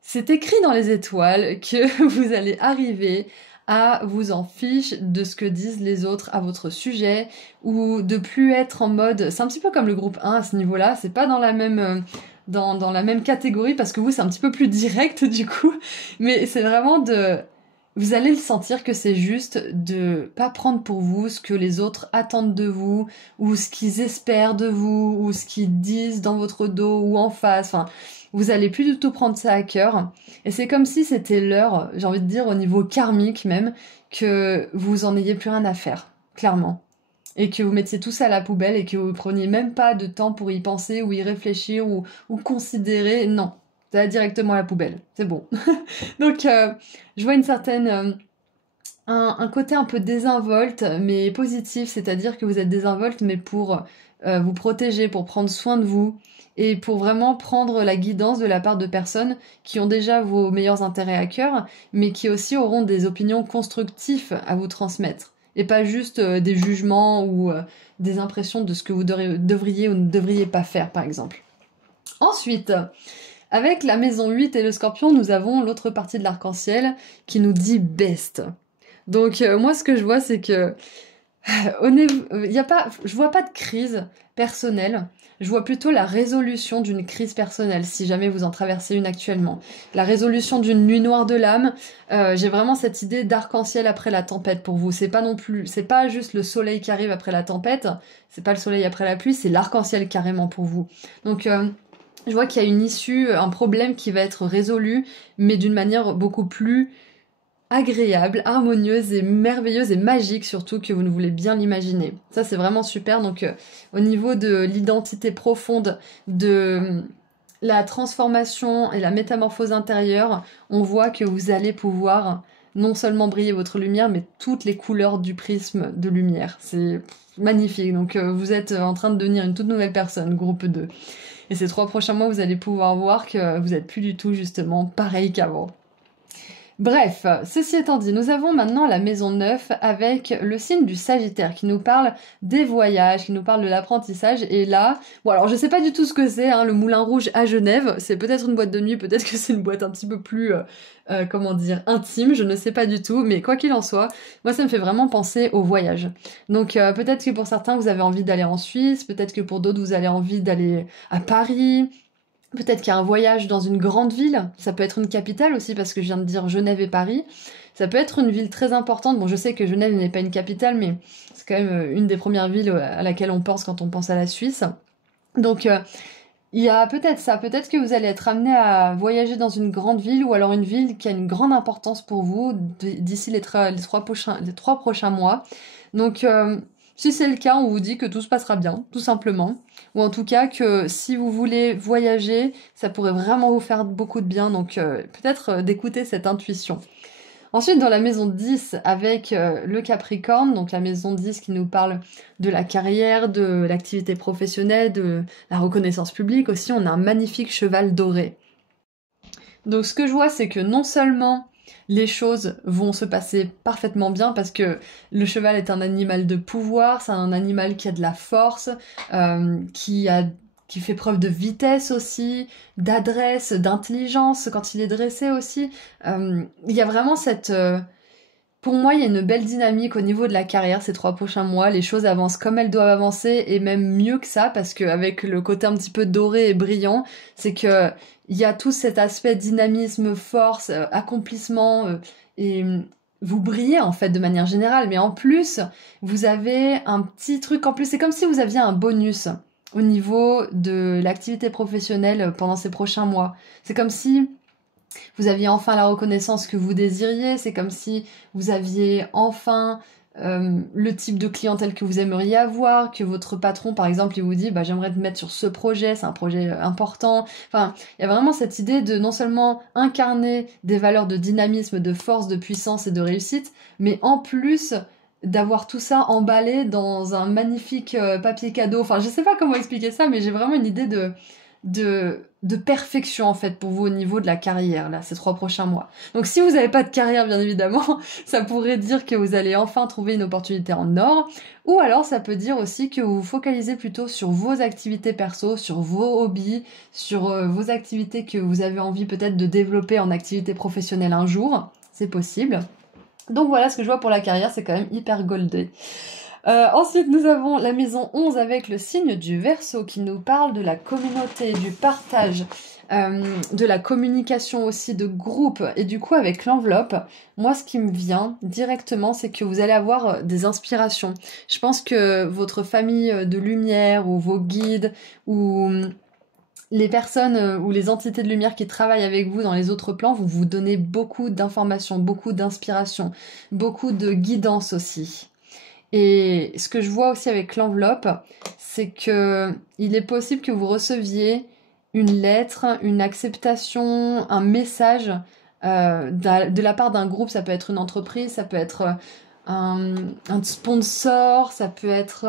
c'est écrit dans les étoiles que vous allez arriver à vous en fiche de ce que disent les autres à votre sujet, ou de plus être en mode... C'est un petit peu comme le groupe 1 à ce niveau-là, c'est pas dans la même... Dans la même catégorie, parce que vous, c'est un petit peu plus direct, du coup. Mais c'est vraiment de... Vous allez le sentir que c'est juste de pas prendre pour vous ce que les autres attendent de vous, ou ce qu'ils espèrent de vous, ou ce qu'ils disent dans votre dos, ou en face. Enfin, vous allez plus du tout prendre ça à cœur. Et c'est comme si c'était l'heure, j'ai envie de dire, au niveau karmique même, que vous en ayez plus rien à faire, clairement. Et que vous mettiez tout ça à la poubelle et que vous ne preniez même pas de temps pour y penser ou y réfléchir ou considérer. Non, ça va directement à la poubelle, c'est bon. Donc, je vois une certaine... un côté un peu désinvolte, mais positif, c'est-à-dire que vous êtes désinvolte, mais pour vous protéger, pour prendre soin de vous et pour vraiment prendre la guidance de la part de personnes qui ont déjà vos meilleurs intérêts à cœur, mais qui aussi auront des opinions constructives à vous transmettre. Et pas juste des jugements ou des impressions de ce que vous devriez ou ne devriez pas faire, par exemple. Ensuite, avec la maison 8 et le scorpion, nous avons l'autre partie de l'arc-en-ciel qui nous dit best. Donc moi, ce que je vois, c'est que je vois pas de crise personnelle. Je vois plutôt la résolution d'une crise personnelle, si jamais vous en traversez une actuellement. La résolution d'une nuit noire de l'âme. J'ai vraiment cette idée d'arc-en-ciel après la tempête pour vous. C'est pas juste le soleil qui arrive après la tempête. C'est pas le soleil après la pluie, c'est l'arc-en-ciel carrément pour vous. Donc, je vois qu'il y a une issue, un problème qui va être résolu, mais d'une manière beaucoup plus agréable, harmonieuse et merveilleuse et magique surtout que vous ne voulez bien l'imaginer. Ça c'est vraiment super. Donc au niveau de l'identité profonde, de la transformation et la métamorphose intérieure, on voit que vous allez pouvoir non seulement briller votre lumière, mais toutes les couleurs du prisme de lumière. C'est magnifique. Donc vous êtes en train de devenir une toute nouvelle personne, groupe 2. Et ces 3 prochains mois, vous allez pouvoir voir que vous n'êtes plus du tout justement pareil qu'avant. Bref, ceci étant dit, nous avons maintenant la maison 9 avec le signe du Sagittaire qui nous parle des voyages, qui nous parle de l'apprentissage. Et là, bon alors je sais pas du tout ce que c'est, hein, le Moulin Rouge à Genève, c'est peut-être une boîte de nuit, peut-être que c'est une boîte un petit peu plus, comment dire, intime, je ne sais pas du tout. Mais quoi qu'il en soit, moi ça me fait vraiment penser au voyage. Donc peut-être que pour certains vous avez envie d'aller en Suisse, peut-être que pour d'autres vous avez envie d'aller à Paris. Peut-être qu'il y a un voyage dans une grande ville, ça peut être une capitale aussi, parce que je viens de dire Genève et Paris. Ça peut être une ville très importante. Bon, je sais que Genève n'est pas une capitale, mais c'est quand même une des premières villes à laquelle on pense quand on pense à la Suisse. Donc, il y a peut-être ça. Peut-être que vous allez être amené à voyager dans une grande ville, ou alors une ville qui a une grande importance pour vous d'ici les 3 prochains mois. Donc, si c'est le cas, on vous dit que tout se passera bien, tout simplement. Ou en tout cas que si vous voulez voyager, ça pourrait vraiment vous faire beaucoup de bien. Donc peut-être d'écouter cette intuition. Ensuite, dans la maison 10, avec le Capricorne, donc la maison 10 qui nous parle de la carrière, de l'activité professionnelle, de la reconnaissance publique aussi, on a un magnifique cheval doré. Donc ce que je vois, c'est que non seulement les choses vont se passer parfaitement bien parce que le cheval est un animal de pouvoir, c'est un animal qui a de la force, qui fait preuve de vitesse aussi, d'adresse, d'intelligence quand il est dressé aussi. Il y a vraiment pour moi, il y a une belle dynamique au niveau de la carrière ces 3 prochains mois. Les choses avancent comme elles doivent avancer et même mieux que ça parce qu'avec le côté un petit peu doré et brillant, c'est que il y a tout cet aspect dynamisme, force, accomplissement et vous brillez en fait de manière générale. Mais en plus, vous avez un petit truc en plus. C'est comme si vous aviez un bonus au niveau de l'activité professionnelle pendant ces prochains mois. C'est comme si vous aviez enfin la reconnaissance que vous désiriez, c'est comme si vous aviez enfin le type de clientèle que vous aimeriez avoir, que votre patron par exemple il vous dit bah j'aimerais te mettre sur ce projet, c'est un projet important. Enfin, il y a vraiment cette idée de non seulement incarner des valeurs de dynamisme, de force, de puissance et de réussite, mais en plus d'avoir tout ça emballé dans un magnifique papier cadeau. Enfin, je sais pas comment expliquer ça, mais j'ai vraiment une idée de perfection en fait pour vous au niveau de la carrière là ces 3 prochains mois. Donc si vous n'avez pas de carrière bien évidemment, ça pourrait dire que vous allez enfin trouver une opportunité en or, ou alors ça peut dire aussi que vous vous focalisez plutôt sur vos activités perso, sur vos hobbies, sur vos activités que vous avez envie peut-être de développer en activité professionnelle un jour, c'est possible. Donc voilà ce que je vois pour la carrière, c'est quand même hyper goldé. Ensuite, nous avons la maison 11 avec le signe du Verseau qui nous parle de la communauté, du partage, de la communication aussi de groupe. Et du coup, avec l'enveloppe, moi, ce qui me vient directement, c'est que vous allez avoir des inspirations. Je pense que votre famille de lumière ou vos guides ou les personnes ou les entités de lumière qui travaillent avec vous dans les autres plans vont vous donner beaucoup d'informations, beaucoup d'inspiration, beaucoup de guidance aussi. Et ce que je vois aussi avec l'enveloppe, c'est que il est possible que vous receviez une lettre, une acceptation, un message de la part d'un groupe. Ça peut être une entreprise, ça peut être un sponsor, ça peut être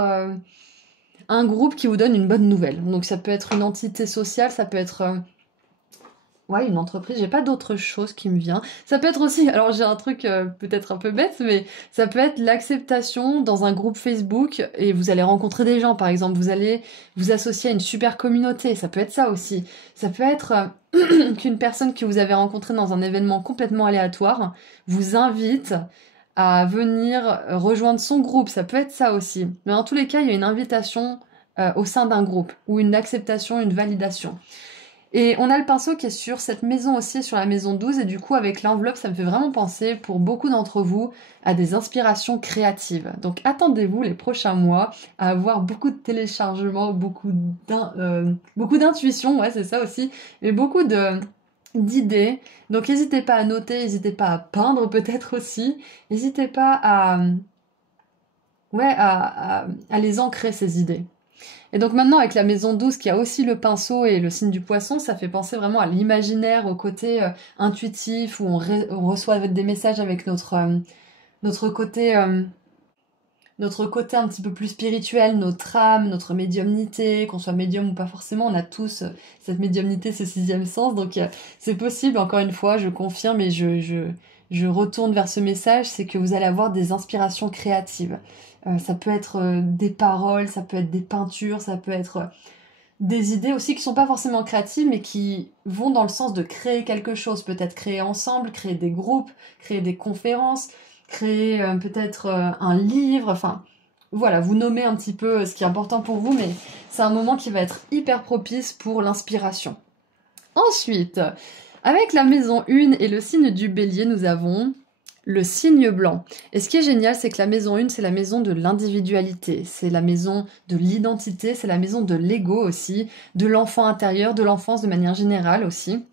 un groupe qui vous donne une bonne nouvelle. Donc ça peut être une entité sociale, ça peut être ouais, une entreprise, j'ai pas d'autre chose qui me vient. Ça peut être aussi, alors j'ai un truc peut-être un peu bête, mais ça peut être l'acceptation dans un groupe Facebook et vous allez rencontrer des gens, par exemple, vous allez vous associer à une super communauté, ça peut être ça aussi. Ça peut être qu'une personne que vous avez rencontrée dans un événement complètement aléatoire vous invite à venir rejoindre son groupe, ça peut être ça aussi. Mais en tous les cas, il y a une invitation au sein d'un groupe, ou une acceptation, une validation. Et on a le pinceau qui est sur cette maison aussi, sur la maison 12, et du coup avec l'enveloppe, ça me fait vraiment penser, pour beaucoup d'entre vous, à des inspirations créatives. Donc attendez-vous les prochains mois à avoir beaucoup de téléchargements, beaucoup d'intuition, ouais c'est ça aussi, mais beaucoup d'idées. Donc n'hésitez pas à noter, n'hésitez pas à peindre peut-être aussi, n'hésitez pas à les ancrer ces idées. Et donc maintenant, avec la maison 12 qui a aussi le pinceau et le signe du poisson, ça fait penser vraiment à l'imaginaire, au côté intuitif, où on reçoit des messages avec notre côté un petit peu plus spirituel, notre âme, notre médiumnité, qu'on soit médium ou pas forcément, on a tous cette médiumnité, ce sixième sens, donc c'est possible, encore une fois, je confirme et je retourne vers ce message, c'est que vous allez avoir des inspirations créatives. Ça peut être des paroles, ça peut être des peintures, ça peut être des idées aussi qui sont pas forcément créatives, mais qui vont dans le sens de créer quelque chose, peut-être créer ensemble, créer des groupes, créer des conférences, créer peut-être un livre, enfin voilà, vous nommez un petit peu ce qui est important pour vous, mais c'est un moment qui va être hyper propice pour l'inspiration. Ensuite, avec la maison 1 et le signe du bélier, nous avons le signe blanc. Et ce qui est génial, c'est que la maison 1, c'est la maison de l'individualité, c'est la maison de l'identité, c'est la maison de l'ego aussi, de l'enfant intérieur, de l'enfance de manière générale aussi.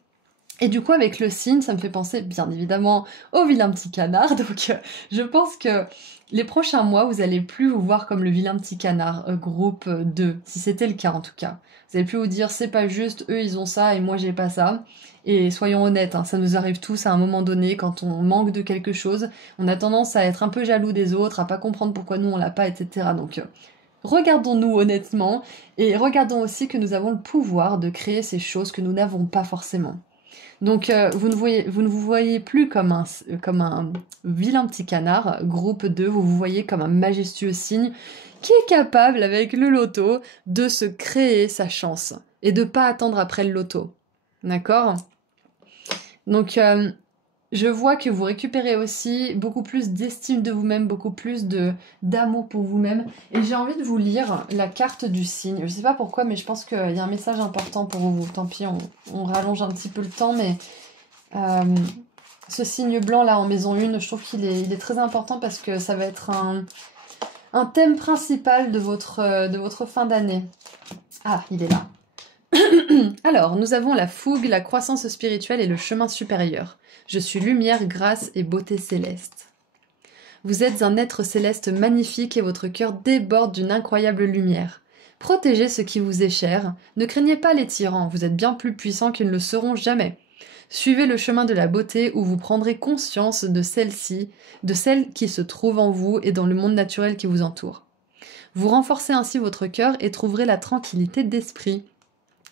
Et du coup, avec le signe, ça me fait penser bien évidemment au vilain petit canard. Donc, je pense que les prochains mois, vous allez plus vous voir comme le vilain petit canard, groupe 2, si c'était le cas en tout cas. Vous allez plus vous dire, c'est pas juste, eux ils ont ça et moi j'ai pas ça. Et soyons honnêtes, hein, ça nous arrive tous à un moment donné, quand on manque de quelque chose, on a tendance à être un peu jaloux des autres, à pas comprendre pourquoi nous on l'a pas, etc. Donc, regardons-nous honnêtement et regardons aussi que nous avons le pouvoir de créer ces choses que nous n'avons pas forcément. Donc vous ne vous voyez plus comme un vilain petit canard, groupe 2, vous vous voyez comme un majestueux signe qui est capable, avec le loto, de se créer sa chance et de pas attendre après le loto. D'accord ? Donc je vois que vous récupérez aussi beaucoup plus d'estime de vous-même, beaucoup plus d'amour pour vous-même. Et j'ai envie de vous lire la carte du signe. Je sais pas pourquoi, mais je pense qu'il y a un message important pour vous. Tant pis, on rallonge un petit peu le temps, mais ce signe blanc là en maison 1, je trouve qu'il est très important parce que ça va être un thème principal de votre fin d'année. Ah, il est là. Alors, nous avons la fougue, la croissance spirituelle et le chemin supérieur. Je suis lumière, grâce et beauté céleste. Vous êtes un être céleste magnifique et votre cœur déborde d'une incroyable lumière. Protégez ce qui vous est cher. Ne craignez pas les tyrans, vous êtes bien plus puissants qu'ils ne le seront jamais. Suivez le chemin de la beauté où vous prendrez conscience de celle-ci, de celle qui se trouve en vous et dans le monde naturel qui vous entoure. Vous renforcez ainsi votre cœur et trouverez la tranquillité d'esprit.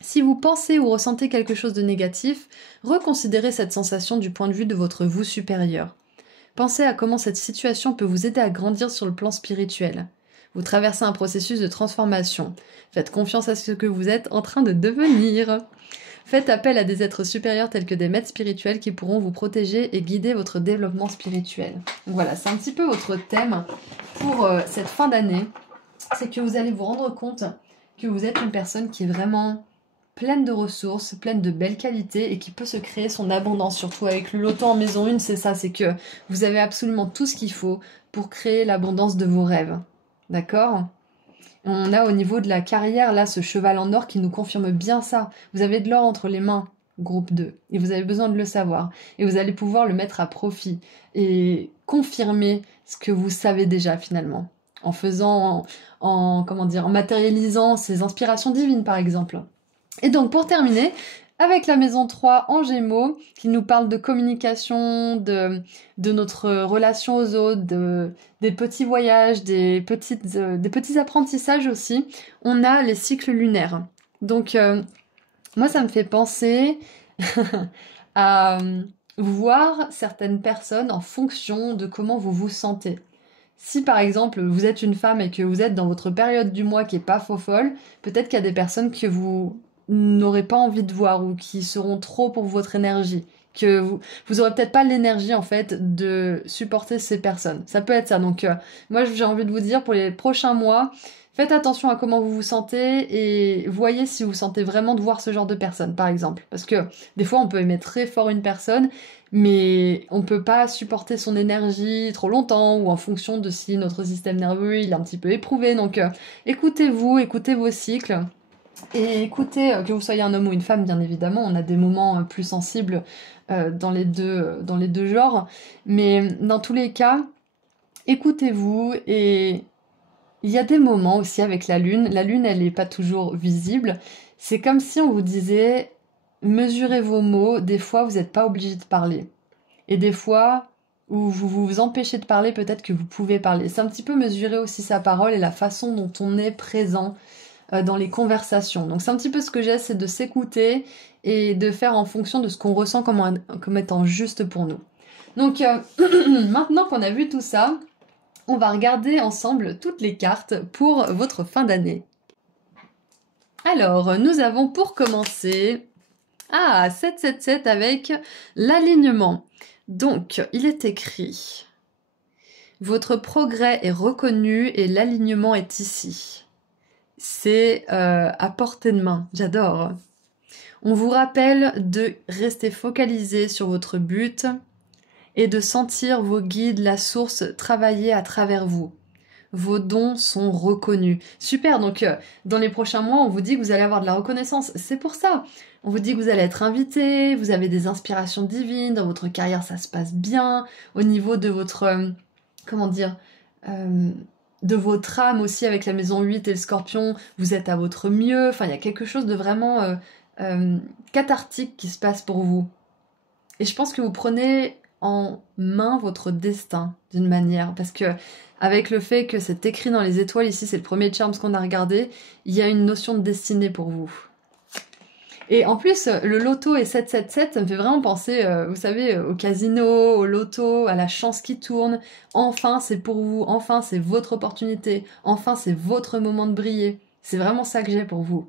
Si vous pensez ou ressentez quelque chose de négatif, reconsidérez cette sensation du point de vue de votre vous supérieur. Pensez à comment cette situation peut vous aider à grandir sur le plan spirituel. Vous traversez un processus de transformation. Faites confiance à ce que vous êtes en train de devenir. Faites appel à des êtres supérieurs tels que des maîtres spirituels qui pourront vous protéger et guider votre développement spirituel. Donc voilà, c'est un petit peu votre thème pour cette fin d'année. C'est que vous allez vous rendre compte que vous êtes une personne qui est vraiment pleine de ressources, pleine de belles qualités et qui peut se créer son abondance, surtout avec le loto en maison 1, c'est ça, c'est que vous avez absolument tout ce qu'il faut pour créer l'abondance de vos rêves. D'accord ? On a au niveau de la carrière, là, ce cheval en or qui nous confirme bien ça. Vous avez de l'or entre les mains, groupe 2, et vous avez besoin de le savoir. Et vous allez pouvoir le mettre à profit et confirmer ce que vous savez déjà finalement. En faisant, en matérialisant ces inspirations divines par exemple. Et donc pour terminer, avec la maison 3 en Gémeaux, qui nous parle de communication, de notre relation aux autres, des petits voyages, des petits apprentissages aussi, on a les cycles lunaires. Donc, moi, ça me fait penser à voir certaines personnes en fonction de comment vous vous sentez. Si par exemple vous êtes une femme et que vous êtes dans votre période du mois qui est pas faux folle, peut-être qu'il y a des personnes que vous n'aurez pas envie de voir ou qui seront trop pour votre énergie, que vous aurez peut-être pas l'énergie en fait de supporter ces personnes. Ça peut être ça. Donc moi j'ai envie de vous dire pour les prochains mois, faites attention à comment vous vous sentez et voyez si vous sentez vraiment de voir ce genre de personnes par exemple. Parce que des fois on peut aimer très fort une personne mais on peut pas supporter son énergie trop longtemps ou en fonction de si notre système nerveux il est un petit peu éprouvé. Donc écoutez-vous, écoutez vos cycles et écoutez que vous soyez un homme ou une femme bien évidemment, on a des moments plus sensibles dans les deux genres, mais dans tous les cas, écoutez-vous et il y a des moments aussi avec la lune elle est pas toujours visible, c'est comme si on vous disait mesurez vos mots, des fois vous n'êtes pas obligé de parler. Et des fois, où vous vous empêchez de parler, peut-être que vous pouvez parler. C'est un petit peu mesurer aussi sa parole et la façon dont on est présent dans les conversations. Donc c'est un petit peu ce que j'ai, c'est de s'écouter et de faire en fonction de ce qu'on ressent comme étant juste pour nous. Donc maintenant qu'on a vu tout ça, on va regarder ensemble toutes les cartes pour votre fin d'année. Alors, nous avons pour commencer... 777 avec l'alignement. Donc, il est écrit « Votre progrès est reconnu et l'alignement est ici. » C'est à portée de main, j'adore. On vous rappelle de rester focalisé sur votre but et de sentir vos guides, la source, travailler à travers vous. Vos dons sont reconnus. Super, donc dans les prochains mois, on vous dit que vous allez avoir de la reconnaissance. C'est pour ça. On vous dit que vous allez être invité, vous avez des inspirations divines, dans votre carrière ça se passe bien, au niveau de votre, de votre âme aussi avec la maison 8 et le scorpion, vous êtes à votre mieux. Enfin, il y a quelque chose de vraiment cathartique qui se passe pour vous. Et je pense que vous prenez en main votre destin d'une manière, parce que avec le fait que c'est écrit dans les étoiles, ici c'est le premier charms qu'on a regardé, il y a une notion de destinée pour vous. Et en plus, le loto et 777, ça me fait vraiment penser, vous savez, au casino, au loto, à la chance qui tourne. Enfin, c'est pour vous, enfin, c'est votre opportunité, enfin, c'est votre moment de briller. C'est vraiment ça que j'ai pour vous.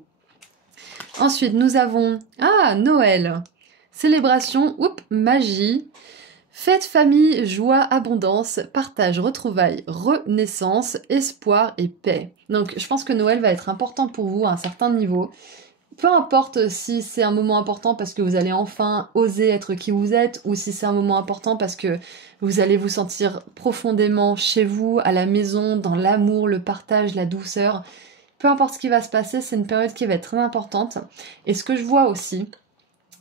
Ensuite, nous avons... Noël. Célébration, magie. Fête, famille, joie, abondance, partage, retrouvailles, renaissance, espoir et paix. Donc je pense que Noël va être important pour vous à un certain niveau. Peu importe si c'est un moment important parce que vous allez enfin oser être qui vous êtes ou si c'est un moment important parce que vous allez vous sentir profondément chez vous, à la maison, dans l'amour, le partage, la douceur. Peu importe ce qui va se passer, c'est une période qui va être très importante. Et ce que je vois aussi,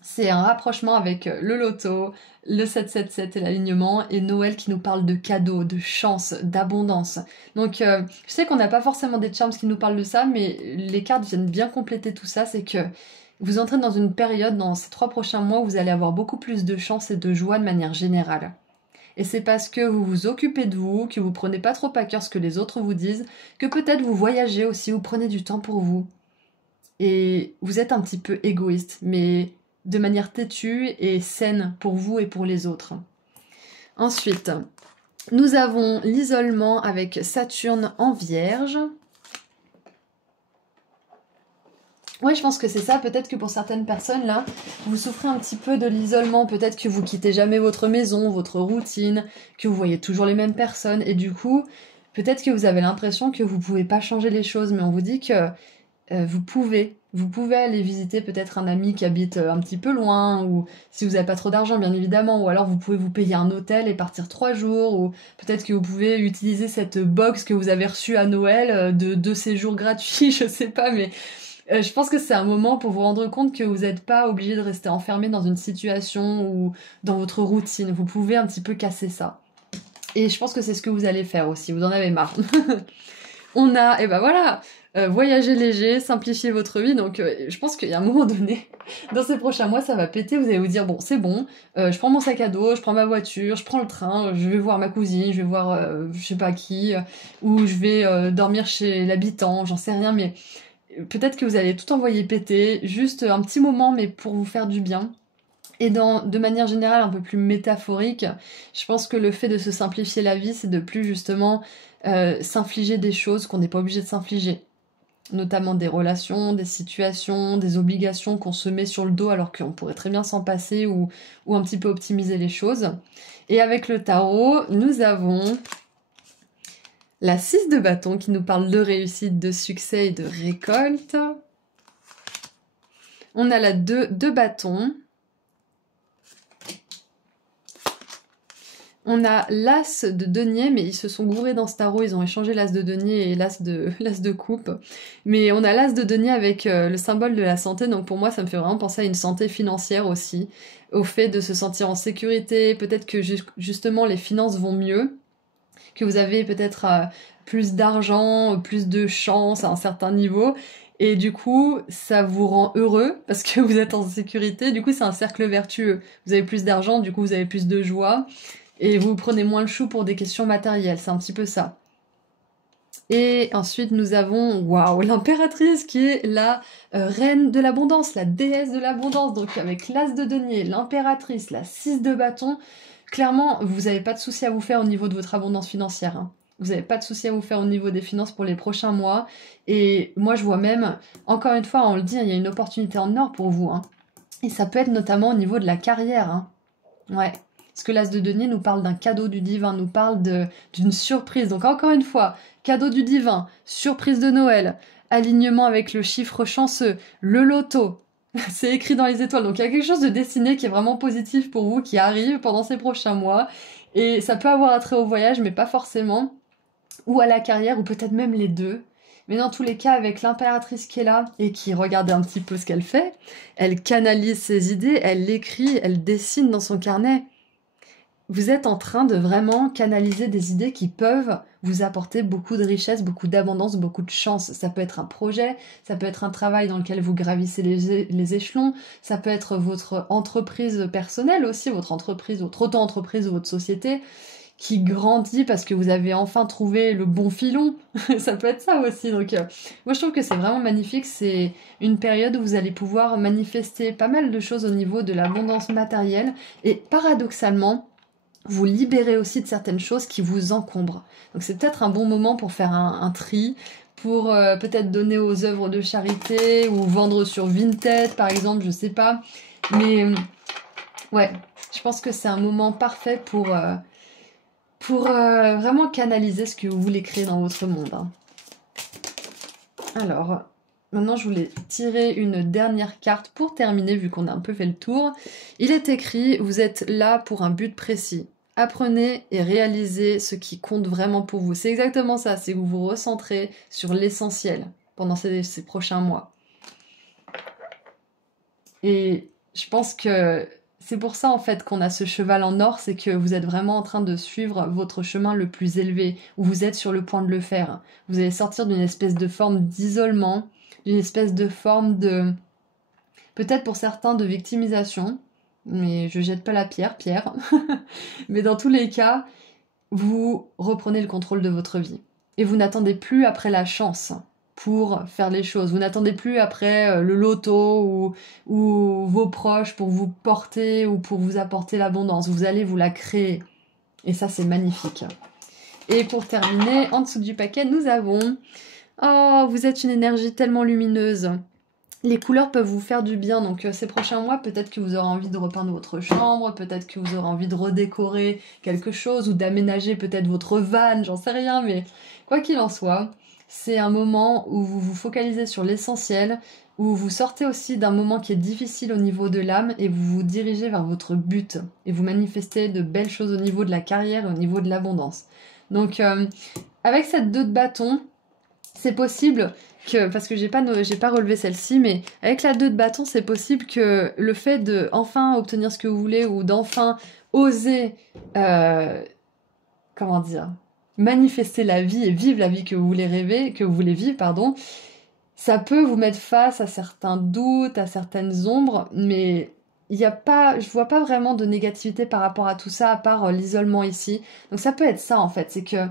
c'est un rapprochement avec le loto, le 777 et l'alignement, et Noël qui nous parle de cadeaux, de chance, d'abondance. Donc je sais qu'on n'a pas forcément des charms qui nous parlent de ça, mais les cartes viennent bien compléter tout ça, c'est que vous entrez dans une période, dans ces 3 prochains mois, où vous allez avoir beaucoup plus de chance et de joie de manière générale. Et c'est parce que vous vous occupez de vous, que vous prenez pas trop à cœur ce que les autres vous disent, que peut-être vous voyagez aussi, vous prenez du temps pour vous. Et vous êtes un petit peu égoïste, mais de manière têtue et saine pour vous et pour les autres. Ensuite, nous avons l'isolement avec Saturne en Vierge. Ouais, je pense que c'est ça. Peut-être que pour certaines personnes, là, vous souffrez un petit peu de l'isolement. Peut-être que vous quittez jamais votre maison, votre routine, que vous voyez toujours les mêmes personnes. Et du coup, peut-être que vous avez l'impression que vous pouvez pas changer les choses. Mais on vous dit que vous pouvez aller visiter peut-être un ami qui habite un petit peu loin, ou si vous n'avez pas trop d'argent bien évidemment, ou alors vous pouvez vous payer un hôtel et partir 3 jours, ou peut-être que vous pouvez utiliser cette box que vous avez reçue à Noël de 2 séjours gratuits, je sais pas, mais je pense que c'est un moment pour vous rendre compte que vous n'êtes pas obligé de rester enfermé dans une situation ou dans votre routine, vous pouvez un petit peu casser ça. Et je pense que c'est ce que vous allez faire aussi, vous en avez marre. On a, et ben voilà, voyagez léger, simplifiez votre vie. Donc je pense qu'il y a un moment donné, dans ces prochains mois, ça va péter. Vous allez vous dire, bon, c'est bon, je prends mon sac à dos, je prends ma voiture, je prends le train, je vais voir ma cousine, je vais voir je sais pas qui, ou je vais dormir chez l'habitant, j'en sais rien, mais peut-être que vous allez tout envoyer péter, juste un petit moment, mais pour vous faire du bien. Et de manière générale, un peu plus métaphorique, je pense que le fait de se simplifier la vie, c'est de plus justement s'infliger des choses qu'on n'est pas obligé de s'infliger. Notamment des relations, des situations, des obligations qu'on se met sur le dos alors qu'on pourrait très bien s'en passer ou un petit peu optimiser les choses. Et avec le tarot, nous avons la 6 de bâton qui nous parle de réussite, de succès et de récolte. On a la 2 de bâton. On a l'as de denier, mais ils se sont gourés dans ce tarot, ils ont échangé l'as de denier et l'as de coupe. Mais on a l'as de denier avec le symbole de la santé, donc pour moi ça me fait vraiment penser à une santé financière aussi, au fait de se sentir en sécurité, peut-être que justement les finances vont mieux, que vous avez peut-être plus d'argent, plus de chance à un certain niveau, et du coup ça vous rend heureux parce que vous êtes en sécurité, du coup c'est un cercle vertueux. Vous avez plus d'argent, du coup vous avez plus de joie. Et vous prenez moins le chou pour des questions matérielles, c'est un petit peu ça. Et ensuite, nous avons, waouh, l'impératrice qui est la reine de l'abondance, la déesse de l'abondance. Donc avec l'as de denier, l'impératrice, la 6 de bâton, clairement, vous n'avez pas de souci à vous faire au niveau de votre abondance financière. Hein. Vous n'avez pas de souci à vous faire au niveau des finances pour les prochains mois. Et moi, je vois même, encore une fois, on le dit, il y a une opportunité en or pour vous. Hein. Et ça peut être notamment au niveau de la carrière. Hein. Ouais. Parce que l'as de denier nous parle d'un cadeau du divin, nous parle d'une surprise. Donc encore une fois, cadeau du divin, surprise de Noël, alignement avec le chiffre chanceux, le loto. C'est écrit dans les étoiles. Donc il y a quelque chose de destiné qui est vraiment positif pour vous, qui arrive pendant ces prochains mois. Et ça peut avoir attrait au voyage, mais pas forcément. Ou à la carrière, ou peut-être même les deux. Mais dans tous les cas, avec l'impératrice qui est là et qui regarde un petit peu ce qu'elle fait, elle canalise ses idées, elle l'écrit, elle dessine dans son carnet. Vous êtes en train de vraiment canaliser des idées qui peuvent vous apporter beaucoup de richesse, beaucoup d'abondance, beaucoup de chance. Ça peut être un projet, ça peut être un travail dans lequel vous gravissez les échelons, ça peut être votre entreprise personnelle aussi, votre entreprise, votre auto-entreprise ou votre société qui grandit parce que vous avez enfin trouvé le bon filon. Ça peut être ça aussi. Donc moi je trouve que c'est vraiment magnifique. C'est une période où vous allez pouvoir manifester pas mal de choses au niveau de l'abondance matérielle et paradoxalement, vous libérez aussi de certaines choses qui vous encombrent. Donc c'est peut-être un bon moment pour faire un tri, pour peut-être donner aux œuvres de charité ou vendre sur Vinted par exemple, je sais pas. Mais ouais, je pense que c'est un moment parfait pour vraiment canaliser ce que vous voulez créer dans votre monde. Hein. Alors, maintenant je voulais tirer une dernière carte pour terminer vu qu'on a un peu fait le tour. Il est écrit, vous êtes là pour un but précis. Apprenez et réalisez ce qui compte vraiment pour vous. C'est exactement ça, c'est que vous vous recentrez sur l'essentiel pendant ces prochains mois. Et je pense que c'est pour ça en fait qu'on a ce cheval en or, c'est que vous êtes vraiment en train de suivre votre chemin le plus élevé, où vous êtes sur le point de le faire. Vous allez sortir d'une espèce de forme d'isolement, d'une espèce de forme de... peut-être pour certains de victimisation, mais je jette pas la pierre. Mais dans tous les cas, vous reprenez le contrôle de votre vie. Et vous n'attendez plus après la chance pour faire les choses. Vous n'attendez plus après le loto ou vos proches pour vous porter ou pour vous apporter l'abondance. Vous allez vous la créer. Et ça, c'est magnifique. Et pour terminer, en dessous du paquet, nous avons... Oh, vous êtes une énergie tellement lumineuse. Les couleurs peuvent vous faire du bien, donc ces prochains mois, peut-être que vous aurez envie de repeindre votre chambre, peut-être que vous aurez envie de redécorer quelque chose ou d'aménager peut-être votre van, j'en sais rien, mais quoi qu'il en soit, c'est un moment où vous vous focalisez sur l'essentiel, où vous sortez aussi d'un moment qui est difficile au niveau de l'âme et vous vous dirigez vers votre but et vous manifestez de belles choses au niveau de la carrière et au niveau de l'abondance. Donc avec cette 2 de bâton, c'est possible que, parce que j'ai pas relevé celle-ci, mais avec la 2 de bâton, c'est possible que le fait de enfin obtenir ce que vous voulez ou d'enfin oser, comment dire, manifester la vie et vivre la vie que vous voulez rêver, que vous voulez vivre, pardon, ça peut vous mettre face à certains doutes, à certaines ombres, mais je vois pas vraiment de négativité par rapport à tout ça, à part l'isolement ici. Donc ça peut être ça en fait, c'est que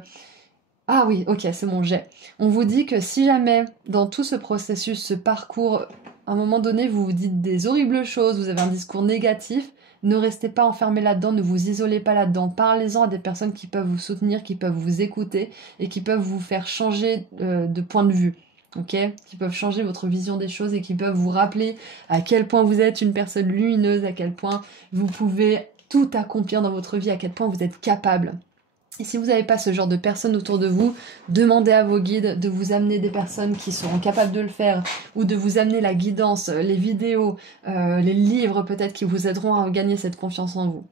ah oui, ok, c'est mon jet. On vous dit que si jamais, dans tout ce processus, ce parcours, à un moment donné, vous vous dites des horribles choses, vous avez un discours négatif, ne restez pas enfermé là-dedans, ne vous isolez pas là-dedans. Parlez-en à des personnes qui peuvent vous soutenir, qui peuvent vous écouter et qui peuvent vous faire changer de point de vue. Ok, qui peuvent changer votre vision des choses et qui peuvent vous rappeler à quel point vous êtes une personne lumineuse, à quel point vous pouvez tout accomplir dans votre vie, à quel point vous êtes capable. Et si vous n'avez pas ce genre de personnes autour de vous, demandez à vos guides de vous amener des personnes qui seront capables de le faire, ou de vous amener la guidance, les vidéos, les livres peut-être qui vous aideront à gagner cette confiance en vous.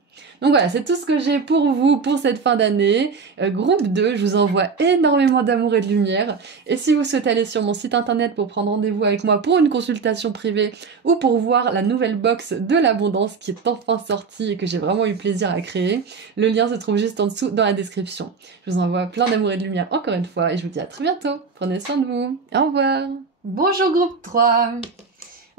Donc voilà, c'est tout ce que j'ai pour vous pour cette fin d'année. Groupe 2, je vous envoie énormément d'amour et de lumière. Et si vous souhaitez aller sur mon site internet pour prendre rendez-vous avec moi pour une consultation privée ou pour voir la nouvelle box de l'abondance qui est enfin sortie et que j'ai vraiment eu plaisir à créer, le lien se trouve juste en dessous dans la description. Je vous envoie plein d'amour et de lumière encore une fois et je vous dis à très bientôt. Prenez soin de vous. Au revoir. Bonjour groupe 3.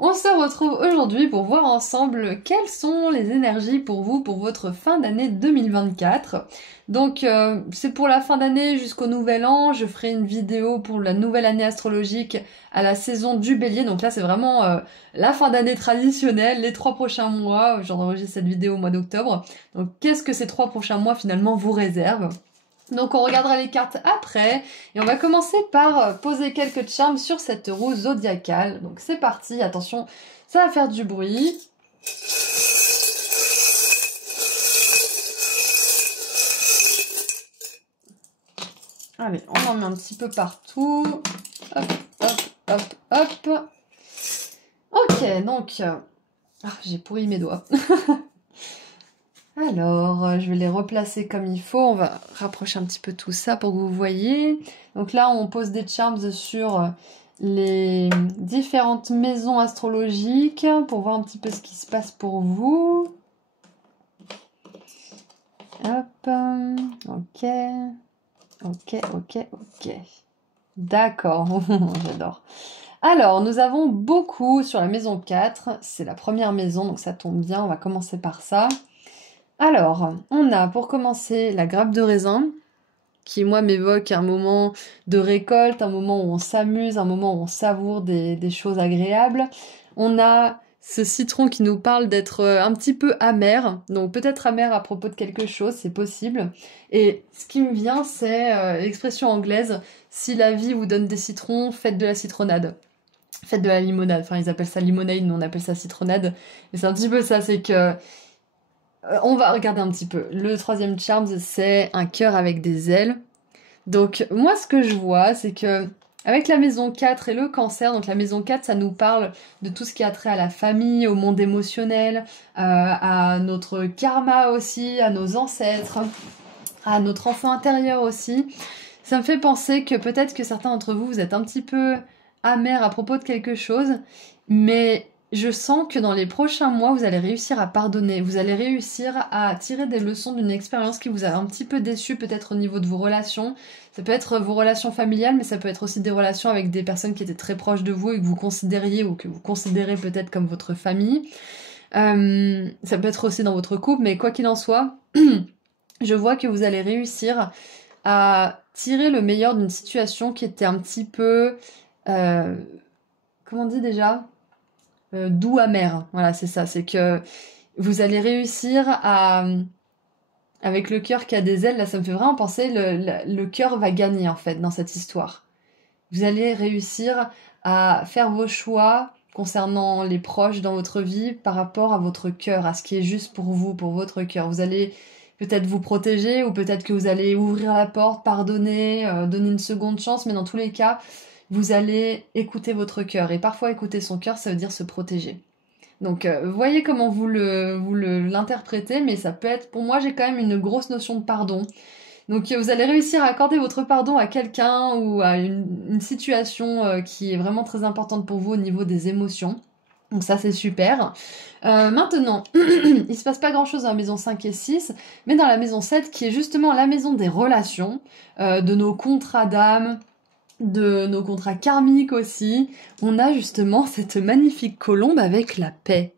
On se retrouve aujourd'hui pour voir ensemble quelles sont les énergies pour vous pour votre fin d'année 2024. Donc c'est pour la fin d'année jusqu'au nouvel an, je ferai une vidéo pour la nouvelle année astrologique à la saison du Bélier. Donc là c'est vraiment la fin d'année traditionnelle, les 3 prochains mois. J'enregistre cette vidéo au mois d'octobre. Donc qu'est-ce que ces 3 prochains mois finalement vous réservent ? Donc on regardera les cartes après et on va commencer par poser quelques charmes sur cette roue zodiacale. Donc c'est parti, attention, ça va faire du bruit. Allez, on en met un petit peu partout. Hop, hop, hop, hop. Ok, donc... j'ai pourri mes doigts. Alors, je vais les replacer comme il faut. On va rapprocher un petit peu tout ça pour que vous voyez. Donc là, on pose des charms sur les différentes maisons astrologiques pour voir un petit peu ce qui se passe pour vous. Hop, ok, ok, ok, ok. D'accord, j'adore. Alors, nous avons beaucoup sur la maison 4. C'est la première maison, donc ça tombe bien. On va commencer par ça. Alors, on a pour commencer la grappe de raisin, qui moi m'évoque un moment de récolte, un moment où on s'amuse, un moment où on savoure des choses agréables. On a ce citron qui nous parle d'être un petit peu amer, donc peut-être amer à propos de quelque chose, c'est possible. Et ce qui me vient, c'est l'expression anglaise, si la vie vous donne des citrons, faites de la citronnade. Faites de la limonade, enfin ils appellent ça limonade, nous on appelle ça citronnade. Et c'est un petit peu ça, c'est que... on va regarder un petit peu. Le troisième charm, c'est un cœur avec des ailes. Donc moi ce que je vois, c'est que avec la maison 4 et le cancer, donc la maison 4, ça nous parle de tout ce qui a trait à la famille, au monde émotionnel, à notre karma aussi, à nos ancêtres, à notre enfant intérieur aussi. Ça me fait penser que peut-être que certains d'entre vous, vous êtes un petit peu amers à propos de quelque chose, mais je sens que dans les prochains mois, vous allez réussir à pardonner, vous allez réussir à tirer des leçons d'une expérience qui vous a un petit peu déçu, peut-être au niveau de vos relations. Ça peut être vos relations familiales, mais ça peut être aussi des relations avec des personnes qui étaient très proches de vous et que vous considériez ou que vous considérez peut-être comme votre famille. Ça peut être aussi dans votre couple, mais quoi qu'il en soit, je vois que vous allez réussir à tirer le meilleur d'une situation qui était un petit peu... comment on dit déjà ? Doux amer. Voilà, c'est ça. C'est que vous allez réussir à... Avec le cœur qui a des ailes, là, ça me fait vraiment penser, le cœur va gagner, en fait, dans cette histoire. Vous allez réussir à faire vos choix concernant les proches dans votre vie par rapport à votre cœur, à ce qui est juste pour vous, pour votre cœur. Vous allez peut-être vous protéger ou peut-être que vous allez ouvrir la porte, pardonner, donner une seconde chance, mais dans tous les cas... vous allez écouter votre cœur. Et parfois, écouter son cœur, ça veut dire se protéger. Donc, voyez comment vous l'interprétez, mais ça peut être... Pour moi, j'ai quand même une grosse notion de pardon. Donc, vous allez réussir à accorder votre pardon à quelqu'un ou à une situation qui est vraiment très importante pour vous au niveau des émotions. Donc ça, c'est super. Maintenant, il se passe pas grand-chose dans la maison 5 et 6, mais dans la maison 7, qui est justement la maison des relations, de nos contrats d'âme, de nos contrats karmiques aussi, on a justement cette magnifique colombe avec la paix.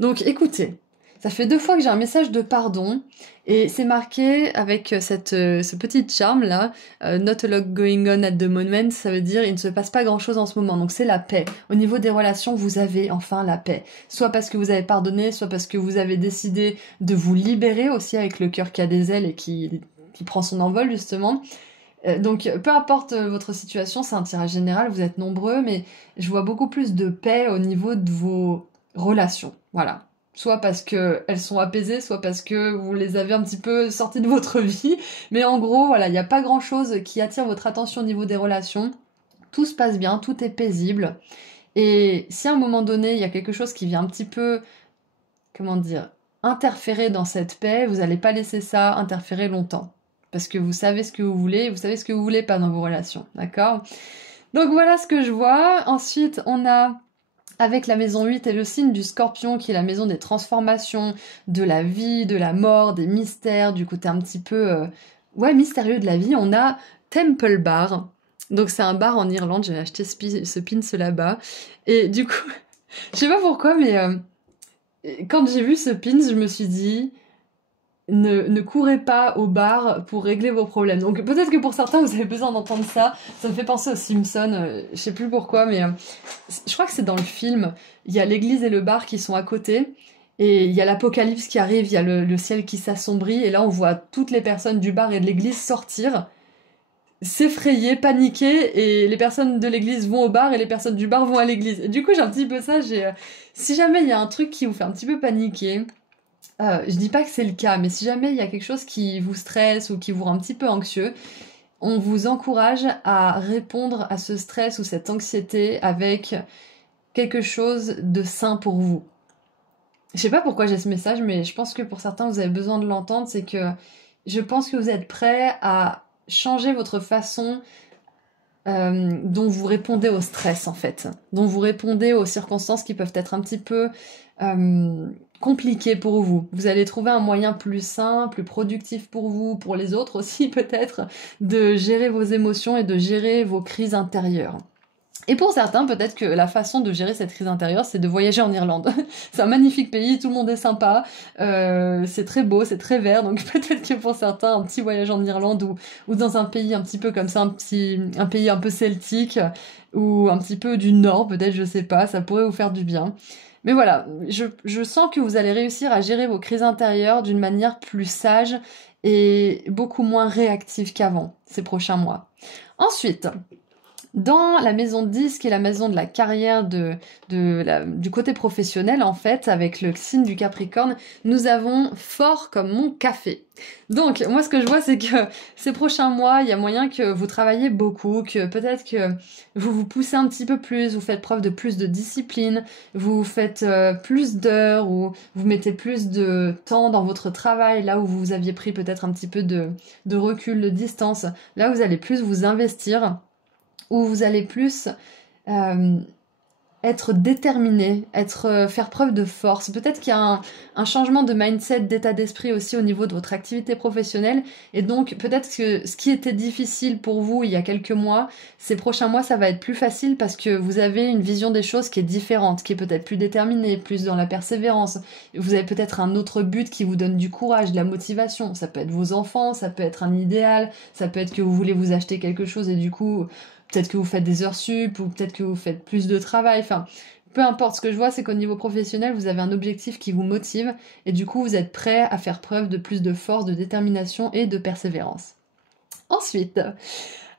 Donc écoutez, ça fait 2 fois que j'ai un message de pardon, et c'est marqué avec ce petit charme là, not a lot going on at the moment, ça veut dire il ne se passe pas grand chose en ce moment, donc c'est la paix. Au niveau des relations, vous avez enfin la paix. Soit parce que vous avez pardonné, soit parce que vous avez décidé de vous libérer aussi avec le cœur qui a des ailes et qui prend son envol justement. Donc peu importe votre situation, c'est un tirage général, vous êtes nombreux, mais je vois beaucoup plus de paix au niveau de vos relations, voilà. Soit parce que elles sont apaisées, soit parce que vous les avez un petit peu sorties de votre vie. Mais en gros, voilà, il n'y a pas grand-chose qui attire votre attention au niveau des relations. Tout se passe bien, tout est paisible. Et si à un moment donné, il y a quelque chose qui vient un petit peu, comment dire, interférer dans cette paix, vous n'allez pas laisser ça interférer longtemps. Parce que vous savez ce que vous voulez, vous savez ce que vous voulez pas dans vos relations, d'accord? Donc voilà ce que je vois. Ensuite, on a avec la maison 8 et le signe du Scorpion, qui est la maison des transformations, de la vie, de la mort, des mystères, du côté un petit peu mystérieux de la vie, on a Temple Bar. Donc c'est un bar en Irlande, j'ai acheté ce pins là-bas. Et du coup, je sais pas pourquoi, mais quand j'ai vu ce pins, je me suis dit... Ne courez pas au bar pour régler vos problèmes. Donc peut-être que pour certains vous avez besoin d'entendre ça. Ça me fait penser aux Simpsons, je sais plus pourquoi, mais je crois que c'est dans le film. Il y a l'église et le bar qui sont à côté, et il y a l'apocalypse qui arrive, il y a le ciel qui s'assombrit, et là on voit toutes les personnes du bar et de l'église sortir, s'effrayer, paniquer, et les personnes de l'église vont au bar et les personnes du bar vont à l'église. Et du coup j'ai un petit peu ça, si jamais il y a un truc qui vous fait un petit peu paniquer, je dis pas que c'est le cas, mais si jamais il y a quelque chose qui vous stresse ou qui vous rend un petit peu anxieux, on vous encourage à répondre à ce stress ou cette anxiété avec quelque chose de sain pour vous. Je sais pas pourquoi j'ai ce message, mais je pense que pour certains vous avez besoin de l'entendre, c'est que je pense que vous êtes prêts à changer votre façon dont vous répondez au stress en fait, dont vous répondez aux circonstances qui peuvent être un petit peu compliquées pour vous. Vous allez trouver un moyen plus sain, plus productif pour vous, pour les autres aussi peut-être, de gérer vos émotions et de gérer vos crises intérieures. Et pour certains, peut-être que la façon de gérer cette crise intérieure, c'est de voyager en Irlande. C'est un magnifique pays, tout le monde est sympa, c'est très beau, c'est très vert, donc peut-être que pour certains, un petit voyage en Irlande ou dans un pays un petit peu comme ça, un pays un peu celtique, ou un petit peu du nord, peut-être, je sais pas, ça pourrait vous faire du bien. Mais voilà, je sens que vous allez réussir à gérer vos crises intérieures d'une manière plus sage et beaucoup moins réactive qu'avant, ces prochains mois. Ensuite, dans la maison 10, qui est la maison de la carrière du côté professionnel, en fait, avec le signe du Capricorne, nous avons fort comme mon café. Donc, moi, ce que je vois, c'est que ces prochains mois, il y a moyen que vous travaillez beaucoup, que peut-être que vous vous poussez un petit peu plus, vous faites preuve de plus de discipline, vous faites plus d'heures, ou vous mettez plus de temps dans votre travail, là où vous aviez pris peut-être un petit peu de recul, de distance. Là, vous allez plus vous investir, où vous allez plus être déterminé, faire preuve de force. Peut-être qu'il y a un changement de mindset, d'état d'esprit aussi au niveau de votre activité professionnelle. Et donc, peut-être que ce qui était difficile pour vous il y a quelques mois, ces prochains mois, ça va être plus facile parce que vous avez une vision des choses qui est différente, qui est peut-être plus déterminée, plus dans la persévérance. Vous avez peut-être un autre but qui vous donne du courage, de la motivation. Ça peut être vos enfants, ça peut être un idéal, ça peut être que vous voulez vous acheter quelque chose et du coup... Peut-être que vous faites des heures sup, ou peut-être que vous faites plus de travail, enfin, peu importe. Ce que je vois, c'est qu'au niveau professionnel, vous avez un objectif qui vous motive, et du coup, vous êtes prêt à faire preuve de plus de force, de détermination et de persévérance. Ensuite,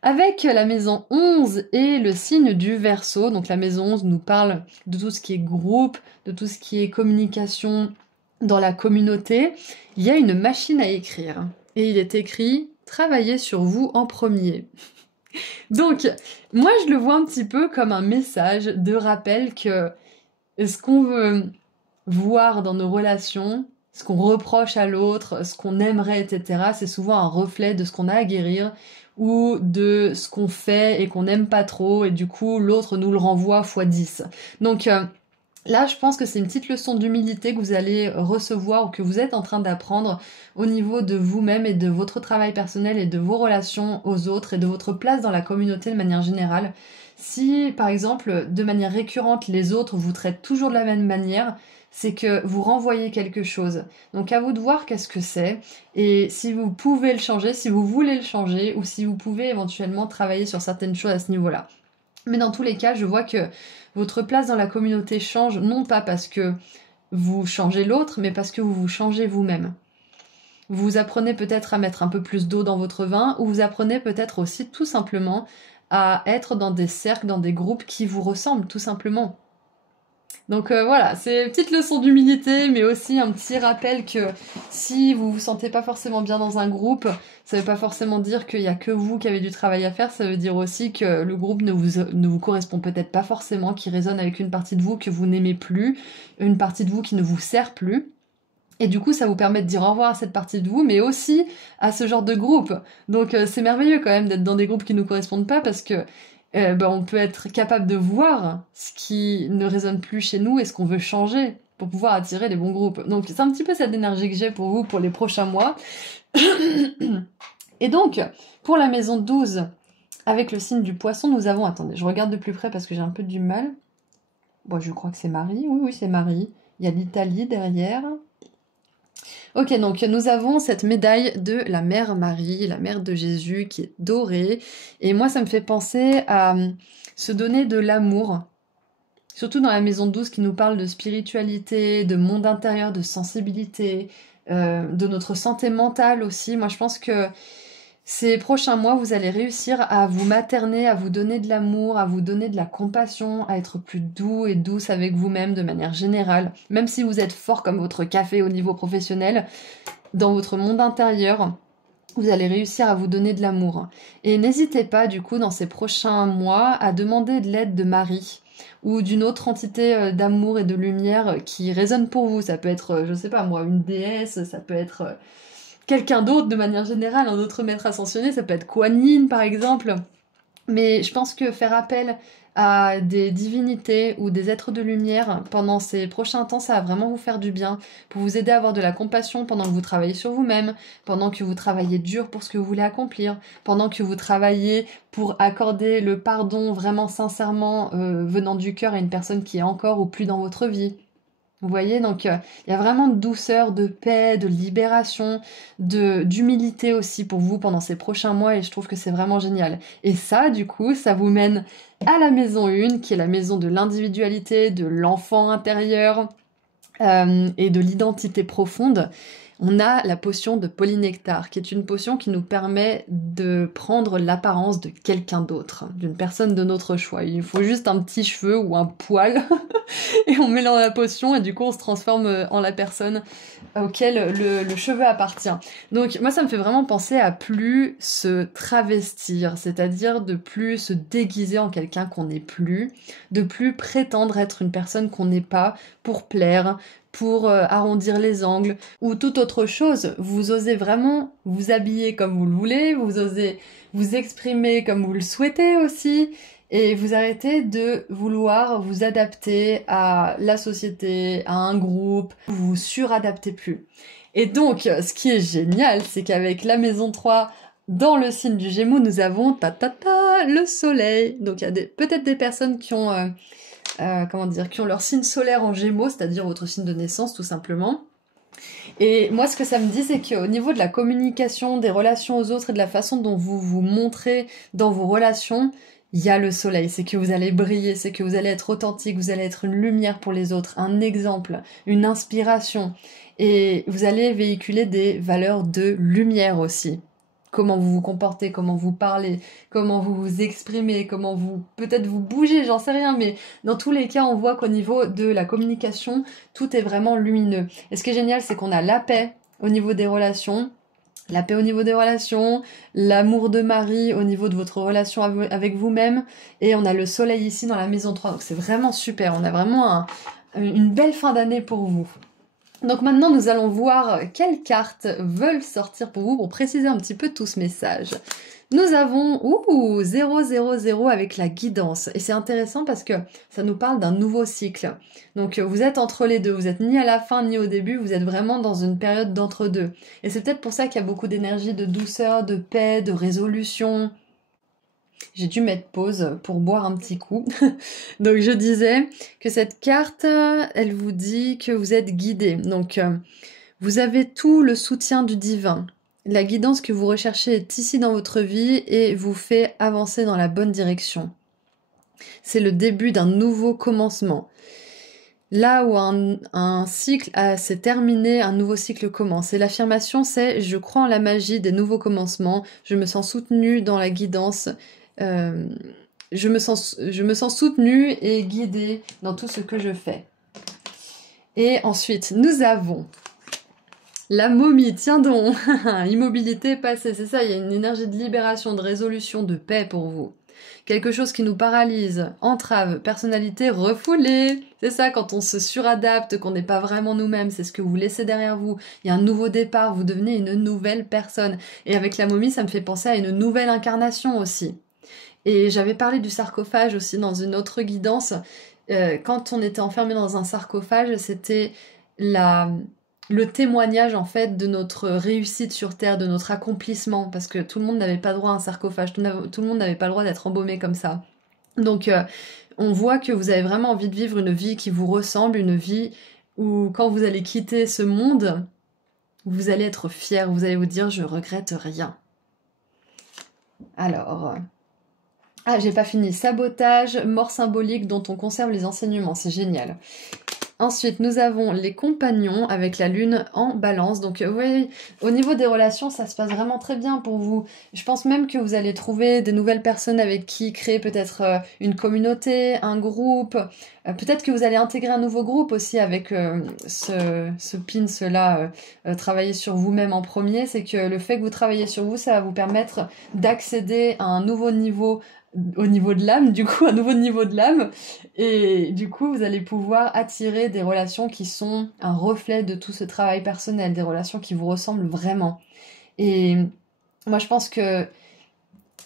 avec la maison 11 et le signe du Verseau, donc la maison 11 nous parle de tout ce qui est groupe, de tout ce qui est communication dans la communauté, il y a une machine à écrire. Et il est écrit « Travaillez sur vous en premier ». Donc, moi je le vois un petit peu comme un message de rappel que ce qu'on veut voir dans nos relations, ce qu'on reproche à l'autre, ce qu'on aimerait, etc., c'est souvent un reflet de ce qu'on a à guérir ou de ce qu'on fait et qu'on n'aime pas trop et du coup l'autre nous le renvoie x10. Donc, Là, je pense que c'est une petite leçon d'humilité que vous allez recevoir ou que vous êtes en train d'apprendre au niveau de vous-même et de votre travail personnel et de vos relations aux autres et de votre place dans la communauté de manière générale. Si, par exemple, de manière récurrente, les autres vous traitent toujours de la même manière, c'est que vous renvoyez quelque chose. Donc à vous de voir qu'est-ce que c'est et si vous pouvez le changer, si vous voulez le changer ou si vous pouvez éventuellement travailler sur certaines choses à ce niveau-là. Mais dans tous les cas, je vois que votre place dans la communauté change, non pas parce que vous changez l'autre, mais parce que vous vous changez vous-même. Vous apprenez peut-être à mettre un peu plus d'eau dans votre vin, ou vous apprenez peut-être aussi tout simplement à être dans des cercles, dans des groupes qui vous ressemblent, tout simplement. Donc voilà, c'est une petite leçon d'humilité, mais aussi un petit rappel que si vous vous sentez pas forcément bien dans un groupe, ça veut pas forcément dire qu'il y a que vous qui avez du travail à faire, ça veut dire aussi que le groupe ne vous correspond peut-être pas forcément, qui résonne avec une partie de vous que vous n'aimez plus, une partie de vous qui ne vous sert plus. Et du coup, ça vous permet de dire au revoir à cette partie de vous, mais aussi à ce genre de groupe. Donc c'est merveilleux quand même d'être dans des groupes qui ne nous correspondent pas parce que on peut être capable de voir ce qui ne résonne plus chez nous et ce qu'on veut changer pour pouvoir attirer les bons groupes. Donc c'est un petit peu cette énergie que j'ai pour vous pour les prochains mois. Et donc, pour la maison 12, avec le signe du poisson, nous avons... Attendez, je regarde de plus près parce que j'ai un peu du mal. Bon, je crois que c'est Marie. Oui, c'est Marie. Il y a l'Italie derrière. Ok, donc nous avons cette médaille de la Mère Marie, la Mère de Jésus, qui est dorée. Et moi, ça me fait penser à se donner de l'amour. Surtout dans la maison 12 qui nous parle de spiritualité, de monde intérieur, de sensibilité, de notre santé mentale aussi. Moi, je pense que ces prochains mois, vous allez réussir à vous materner, à vous donner de l'amour, à vous donner de la compassion, à être plus doux et douce avec vous-même de manière générale. Même si vous êtes fort comme votre café au niveau professionnel, dans votre monde intérieur, vous allez réussir à vous donner de l'amour. Et n'hésitez pas, du coup, dans ces prochains mois, à demander de l'aide de Marie ou d'une autre entité d'amour et de lumière qui résonne pour vous. Ça peut être, je sais pas moi, une déesse, ça peut être quelqu'un d'autre de manière générale, un autre maître ascensionné, ça peut être Kuan Yin par exemple. Mais je pense que faire appel à des divinités ou des êtres de lumière pendant ces prochains temps, ça va vraiment vous faire du bien, pour vous aider à avoir de la compassion pendant que vous travaillez sur vous-même, pendant que vous travaillez dur pour ce que vous voulez accomplir, pendant que vous travaillez pour accorder le pardon vraiment sincèrement venant du cœur à une personne qui est encore ou plus dans votre vie. Vous voyez, donc il y a vraiment de douceur, de paix, de libération, d'humilité aussi pour vous pendant ces prochains mois et je trouve que c'est vraiment génial. Et ça, du coup, ça vous mène à la maison 1, qui est la maison de l'individualité, de l'enfant intérieur et de l'identité profonde. On a la potion de polynectar, qui est une potion qui nous permet de prendre l'apparence de quelqu'un d'autre, d'une personne de notre choix. Il faut juste un petit cheveu ou un poil, et on met dans la potion, et du coup on se transforme en la personne auquel le cheveu appartient. Donc moi ça me fait vraiment penser à plus se travestir, c'est-à-dire de plus se déguiser en quelqu'un qu'on n'est plus, de plus prétendre être une personne qu'on n'est pas pour plaire, pour arrondir les angles ou toute autre chose. Vous osez vraiment vous habiller comme vous le voulez, vous osez vous exprimer comme vous le souhaitez aussi, et vous arrêtez de vouloir vous adapter à la société, à un groupe, vous vous suradaptez plus. Et donc, ce qui est génial, c'est qu'avec la maison 3, dans le signe du Gémeaux, nous avons le soleil. Donc il y a peut-être des personnes qui ont... qui ont leur signe solaire en Gémeaux, c'est-à-dire votre signe de naissance tout simplement. Et moi ce que ça me dit, c'est qu'au niveau de la communication, des relations aux autres et de la façon dont vous vous montrez dans vos relations, il y a le soleil, c'est que vous allez briller, c'est que vous allez être authentique, vous allez être une lumière pour les autres, un exemple, une inspiration. Et vous allez véhiculer des valeurs de lumière aussi. Comment vous vous comportez, comment vous parlez, comment vous vous exprimez, comment vous... peut-être vous bougez, j'en sais rien, mais dans tous les cas, on voit qu'au niveau de la communication, tout est vraiment lumineux. Et ce qui est génial, c'est qu'on a la paix au niveau des relations, la paix au niveau des relations, l'amour de Marie au niveau de votre relation avec vous-même, et on a le soleil ici dans la maison 3, donc c'est vraiment super, on a vraiment une belle fin d'année pour vous. Donc maintenant, nous allons voir quelles cartes veulent sortir pour vous pour préciser un petit peu tout ce message. Nous avons 000 avec la guidance. Et c'est intéressant parce que ça nous parle d'un nouveau cycle. Donc vous êtes entre les deux, vous êtes ni à la fin ni au début, vous êtes vraiment dans une période d'entre-deux. Et c'est peut-être pour ça qu'il y a beaucoup d'énergie, de douceur, de paix, de résolution. J'ai dû mettre pause pour boire un petit coup. Donc je disais que cette carte, elle vous dit que vous êtes guidé. Donc vous avez tout le soutien du divin. La guidance que vous recherchez est ici dans votre vie et vous fait avancer dans la bonne direction. C'est le début d'un nouveau commencement. Là où un cycle s'est terminé, un nouveau cycle commence. Et l'affirmation, c'est « Je crois en la magie des nouveaux commencements, je me sens soutenue dans la guidance, je me sens soutenue et guidée dans tout ce que je fais. » Et ensuite, nous avons la momie, tiens donc, immobilité passée, c'est ça, il y a une énergie de libération, de résolution, de paix pour vous. Quelque chose qui nous paralyse, entrave, personnalité refoulée. C'est ça, quand on se suradapte, qu'on n'est pas vraiment nous-mêmes, c'est ce que vous laissez derrière vous. Il y a un nouveau départ, vous devenez une nouvelle personne. Et avec la momie, ça me fait penser à une nouvelle incarnation aussi. Et j'avais parlé du sarcophage aussi dans une autre guidance. Quand on était enfermé dans un sarcophage, c'était le témoignage en fait de notre réussite sur Terre, de notre accomplissement, parce que tout le monde n'avait pas droit à un sarcophage, tout le monde n'avait pas le droit d'être embaumé comme ça. Donc on voit que vous avez vraiment envie de vivre une vie qui vous ressemble, une vie où quand vous allez quitter ce monde, vous allez être fier, vous allez vous dire je regrette rien. Alors... Ah, j'ai pas fini. Sabotage, mort symbolique dont on conserve les enseignements, c'est génial. Ensuite, nous avons les compagnons avec la lune en balance. Donc oui, au niveau des relations, ça se passe vraiment très bien pour vous. Je pense même que vous allez trouver des nouvelles personnes avec qui créer peut-être une communauté, un groupe. Peut-être que vous allez intégrer un nouveau groupe aussi avec ce pins-là. Travailler sur vous-même en premier, c'est que le fait que vous travaillez sur vous, ça va vous permettre d'accéder à un nouveau niveau au niveau de l'âme, du coup, un nouveau niveau de l'âme. Et du coup, vous allez pouvoir attirer des relations qui sont un reflet de tout ce travail personnel, des relations qui vous ressemblent vraiment. Et moi, je pense que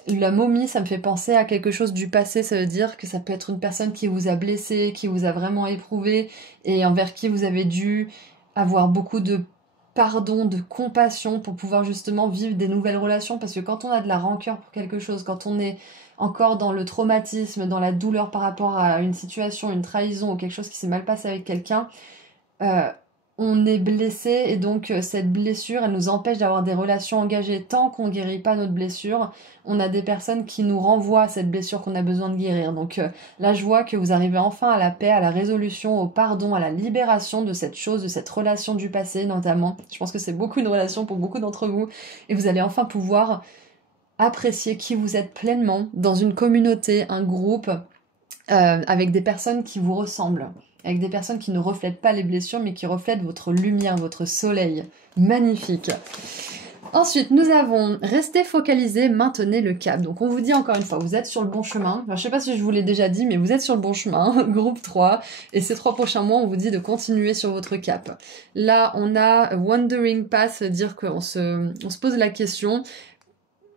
la momie, ça me fait penser à quelque chose du passé. Ça veut dire que ça peut être une personne qui vous a blessé, qui vous a vraiment éprouvé et envers qui vous avez dû avoir beaucoup de pardon, de compassion pour pouvoir justement vivre des nouvelles relations. Parce que quand on a de la rancœur pour quelque chose, quand on est encore dans le traumatisme, dans la douleur par rapport à une situation, une trahison ou quelque chose qui s'est mal passé avec quelqu'un, on est blessé et donc cette blessure, elle nous empêche d'avoir des relations engagées. Tant qu'on ne guérit pas notre blessure, on a des personnes qui nous renvoient à cette blessure qu'on a besoin de guérir. Donc là, je vois que vous arrivez enfin à la paix, à la résolution, au pardon, à la libération de cette chose, de cette relation du passé notamment. Je pense que c'est beaucoup une relation pour beaucoup d'entre vous et vous allez enfin pouvoir apprécier qui vous êtes pleinement dans une communauté, un groupe, avec des personnes qui vous ressemblent, avec des personnes qui ne reflètent pas les blessures, mais qui reflètent votre lumière, votre soleil. Magnifique. Ensuite, nous avons resté focalisé, maintenez le cap. Donc on vous dit encore une fois, vous êtes sur le bon chemin. Enfin, je sais pas si je vous l'ai déjà dit, mais vous êtes sur le bon chemin, groupe 3. Et ces 3 prochains mois, on vous dit de continuer sur votre cap. Là, on a Wandering Path, dire qu'on se pose la question,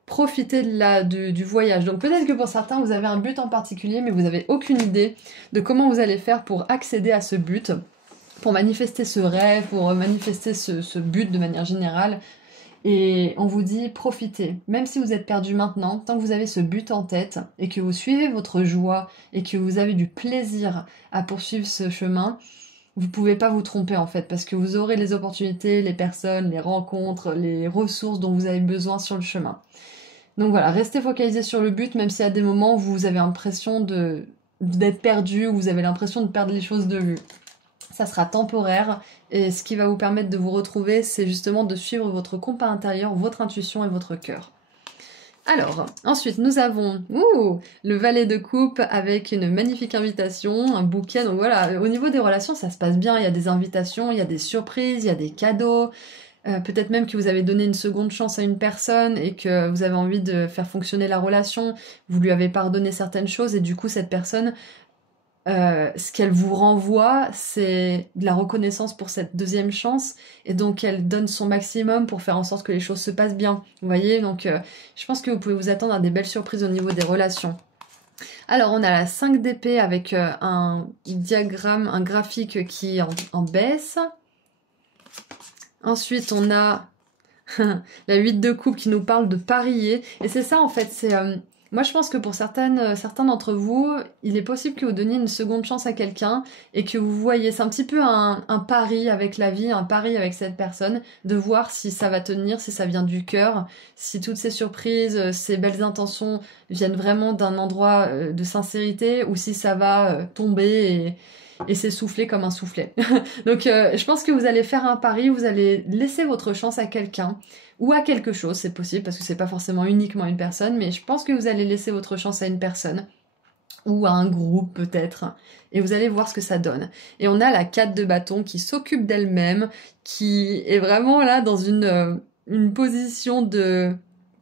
profiter du voyage. Donc peut-être que pour certains, vous avez un but en particulier, mais vous n'avez aucune idée de comment vous allez faire pour accéder à ce but, pour manifester ce rêve, pour manifester ce but de manière générale. Et on vous dit, profitez. Même si vous êtes perdu maintenant, tant que vous avez ce but en tête et que vous suivez votre joie et que vous avez du plaisir à poursuivre ce chemin, vous pouvez pas vous tromper en fait, parce que vous aurez les opportunités, les personnes, les rencontres, les ressources dont vous avez besoin sur le chemin. Donc voilà, restez focalisé sur le but, même si à des moments vous avez l'impression d'être perdu, ou vous avez l'impression de perdre les choses de vue. Ça sera temporaire, et ce qui va vous permettre de vous retrouver, c'est justement de suivre votre compas intérieur, votre intuition et votre cœur. Alors, ensuite, nous avons le valet de coupe avec une magnifique invitation, un bouquet. Donc voilà, au niveau des relations, ça se passe bien. Il y a des invitations, il y a des surprises, il y a des cadeaux. Peut-être même que vous avez donné une seconde chance à une personne et que vous avez envie de faire fonctionner la relation. Vous lui avez pardonné certaines choses et du coup, cette personne ce qu'elle vous renvoie, c'est de la reconnaissance pour cette deuxième chance, et donc elle donne son maximum pour faire en sorte que les choses se passent bien. Vous voyez, donc je pense que vous pouvez vous attendre à des belles surprises au niveau des relations. Alors on a la 5 d'épée avec un diagramme, un graphique qui est en baisse. Ensuite on a la 8 de coupe qui nous parle de parier. Et c'est ça en fait, c'est... moi je pense que pour certains d'entre vous, il est possible que vous donniez une seconde chance à quelqu'un et que vous voyez, c'est un petit peu un pari avec la vie, un pari avec cette personne, de voir si ça va tenir, si ça vient du cœur, si toutes ces surprises, ces belles intentions viennent vraiment d'un endroit de sincérité ou si ça va tomber et s'essouffler comme un soufflet. Donc je pense que vous allez faire un pari, vous allez laisser votre chance à quelqu'un ou à quelque chose, c'est possible parce que c'est pas forcément uniquement une personne, mais je pense que vous allez laisser votre chance à une personne ou à un groupe peut-être, et vous allez voir ce que ça donne. Et on a la 4 de bâton qui s'occupe d'elle-même, qui est vraiment là dans une position de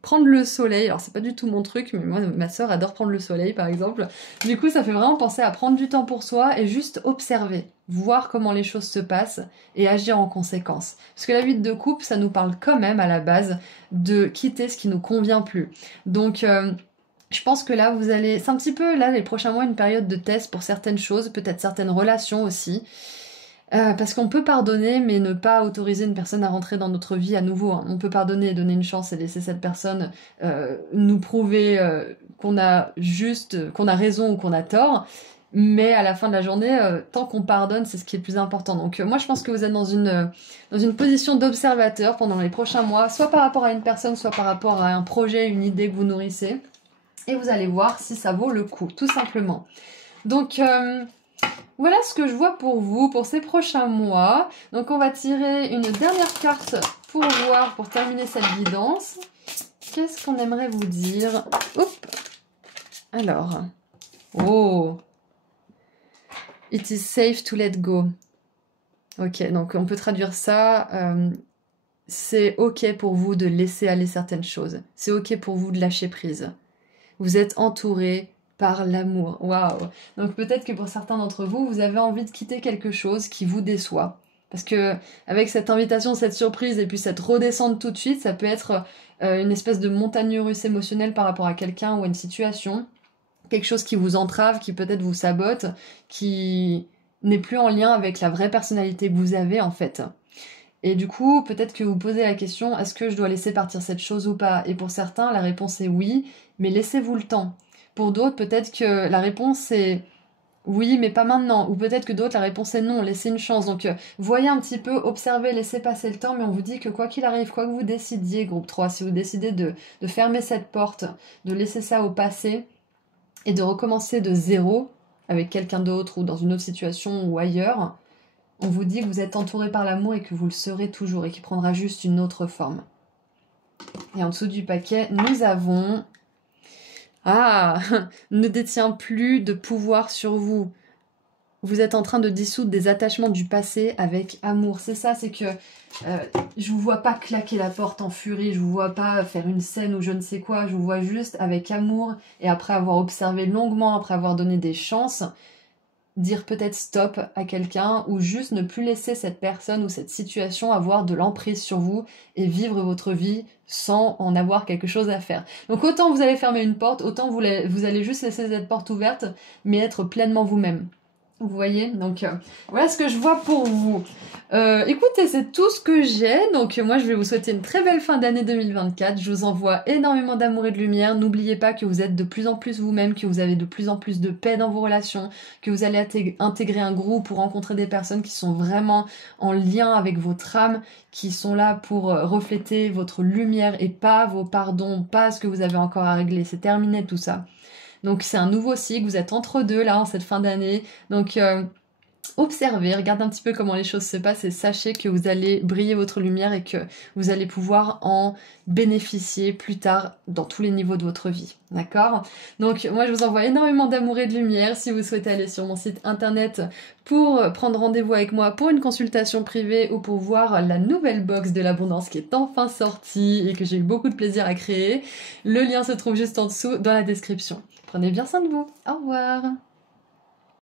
prendre le soleil. Alors c'est pas du tout mon truc, mais moi ma sœur adore prendre le soleil par exemple. Du coup ça fait vraiment penser à prendre du temps pour soi et juste observer, voir comment les choses se passent et agir en conséquence. Parce que la 8 de coupe, ça nous parle quand même à la base de quitter ce qui nous convient plus. Donc je pense que là vous allez, c'est un petit peu là les prochains mois une période de test pour certaines choses, peut-être certaines relations aussi. Parce qu'on peut pardonner, mais ne pas autoriser une personne à rentrer dans notre vie à nouveau. Hein. On peut pardonner, donner une chance et laisser cette personne nous prouver qu'on a raison ou qu'on a tort. Mais à la fin de la journée, tant qu'on pardonne, c'est ce qui est le plus important. Donc moi, je pense que vous êtes dans une position d'observateur pendant les prochains mois, soit par rapport à une personne, soit par rapport à un projet, une idée que vous nourrissez. Et vous allez voir si ça vaut le coup, tout simplement. Donc... voilà ce que je vois pour vous, pour ces prochains mois. Donc on va tirer une dernière carte pour voir, pour terminer cette guidance. Qu'est-ce qu'on aimerait vous dire? Hop. Alors. Oh. It is safe to let go. Ok, donc on peut traduire ça. C'est ok pour vous de laisser aller certaines choses. C'est ok pour vous de lâcher prise. Vous êtes entouré par l'amour. Waouh! Donc peut-être que pour certains d'entre vous, vous avez envie de quitter quelque chose qui vous déçoit. Parce que avec cette invitation, cette surprise et puis cette redescente tout de suite, ça peut être une espèce de montagne russe émotionnelle par rapport à quelqu'un ou à une situation. Quelque chose qui vous entrave, qui peut-être vous sabote, qui n'est plus en lien avec la vraie personnalité que vous avez en fait. Et du coup, peut-être que vous posez la question, est-ce que je dois laisser partir cette chose ou pas? Et pour certains, la réponse est oui, mais laissez-vous le temps. Pour d'autres, peut-être que la réponse est oui, mais pas maintenant. Ou peut-être que d'autres, la réponse est non, laissez une chance. Donc, voyez un petit peu, observez, laissez passer le temps, mais on vous dit que quoi qu'il arrive, quoi que vous décidiez, groupe 3, si vous décidez de fermer cette porte, de laisser ça au passé, et de recommencer de zéro, avec quelqu'un d'autre, ou dans une autre situation, ou ailleurs, on vous dit que vous êtes entouré par l'amour et que vous le serez toujours, et qu'il prendra juste une autre forme. Et en dessous du paquet, nous avons... Ah, ne détient plus de pouvoir sur vous. Vous êtes en train de dissoudre des attachements du passé avec amour. C'est ça, c'est que je vous vois pas claquer la porte en furie, je vous vois pas faire une scène ou je ne sais quoi, je vous vois juste avec amour et après avoir observé longuement, après avoir donné des chances, dire peut-être stop à quelqu'un ou juste ne plus laisser cette personne ou cette situation avoir de l'emprise sur vous et vivre votre vie sans en avoir quelque chose à faire. Donc autant vous allez fermer une porte, autant vous allez juste laisser cette porte ouverte, mais être pleinement vous-même. Vous voyez, donc voilà ce que je vois pour vous. Écoutez, c'est tout ce que j'ai. Donc moi, je vais vous souhaiter une très belle fin d'année 2024. Je vous envoie énormément d'amour et de lumière. N'oubliez pas que vous êtes de plus en plus vous-même, que vous avez de plus en plus de paix dans vos relations, que vous allez intégrer un groupe ou rencontrer des personnes qui sont vraiment en lien avec votre âme, qui sont là pour refléter votre lumière et pas vos pardons, pas ce que vous avez encore à régler. C'est terminé tout ça. Donc c'est un nouveau cycle, vous êtes entre deux là en cette fin d'année. Donc observez, regardez un petit peu comment les choses se passent et sachez que vous allez briller votre lumière et que vous allez pouvoir en bénéficier plus tard dans tous les niveaux de votre vie. D'accord? Donc moi je vous envoie énormément d'amour et de lumière. Si vous souhaitez aller sur mon site internet pour prendre rendez-vous avec moi pour une consultation privée ou pour voir la nouvelle box de l'abondance qui est enfin sortie et que j'ai eu beaucoup de plaisir à créer, le lien se trouve juste en dessous dans la description. Prenez bien soin de vous. Au revoir.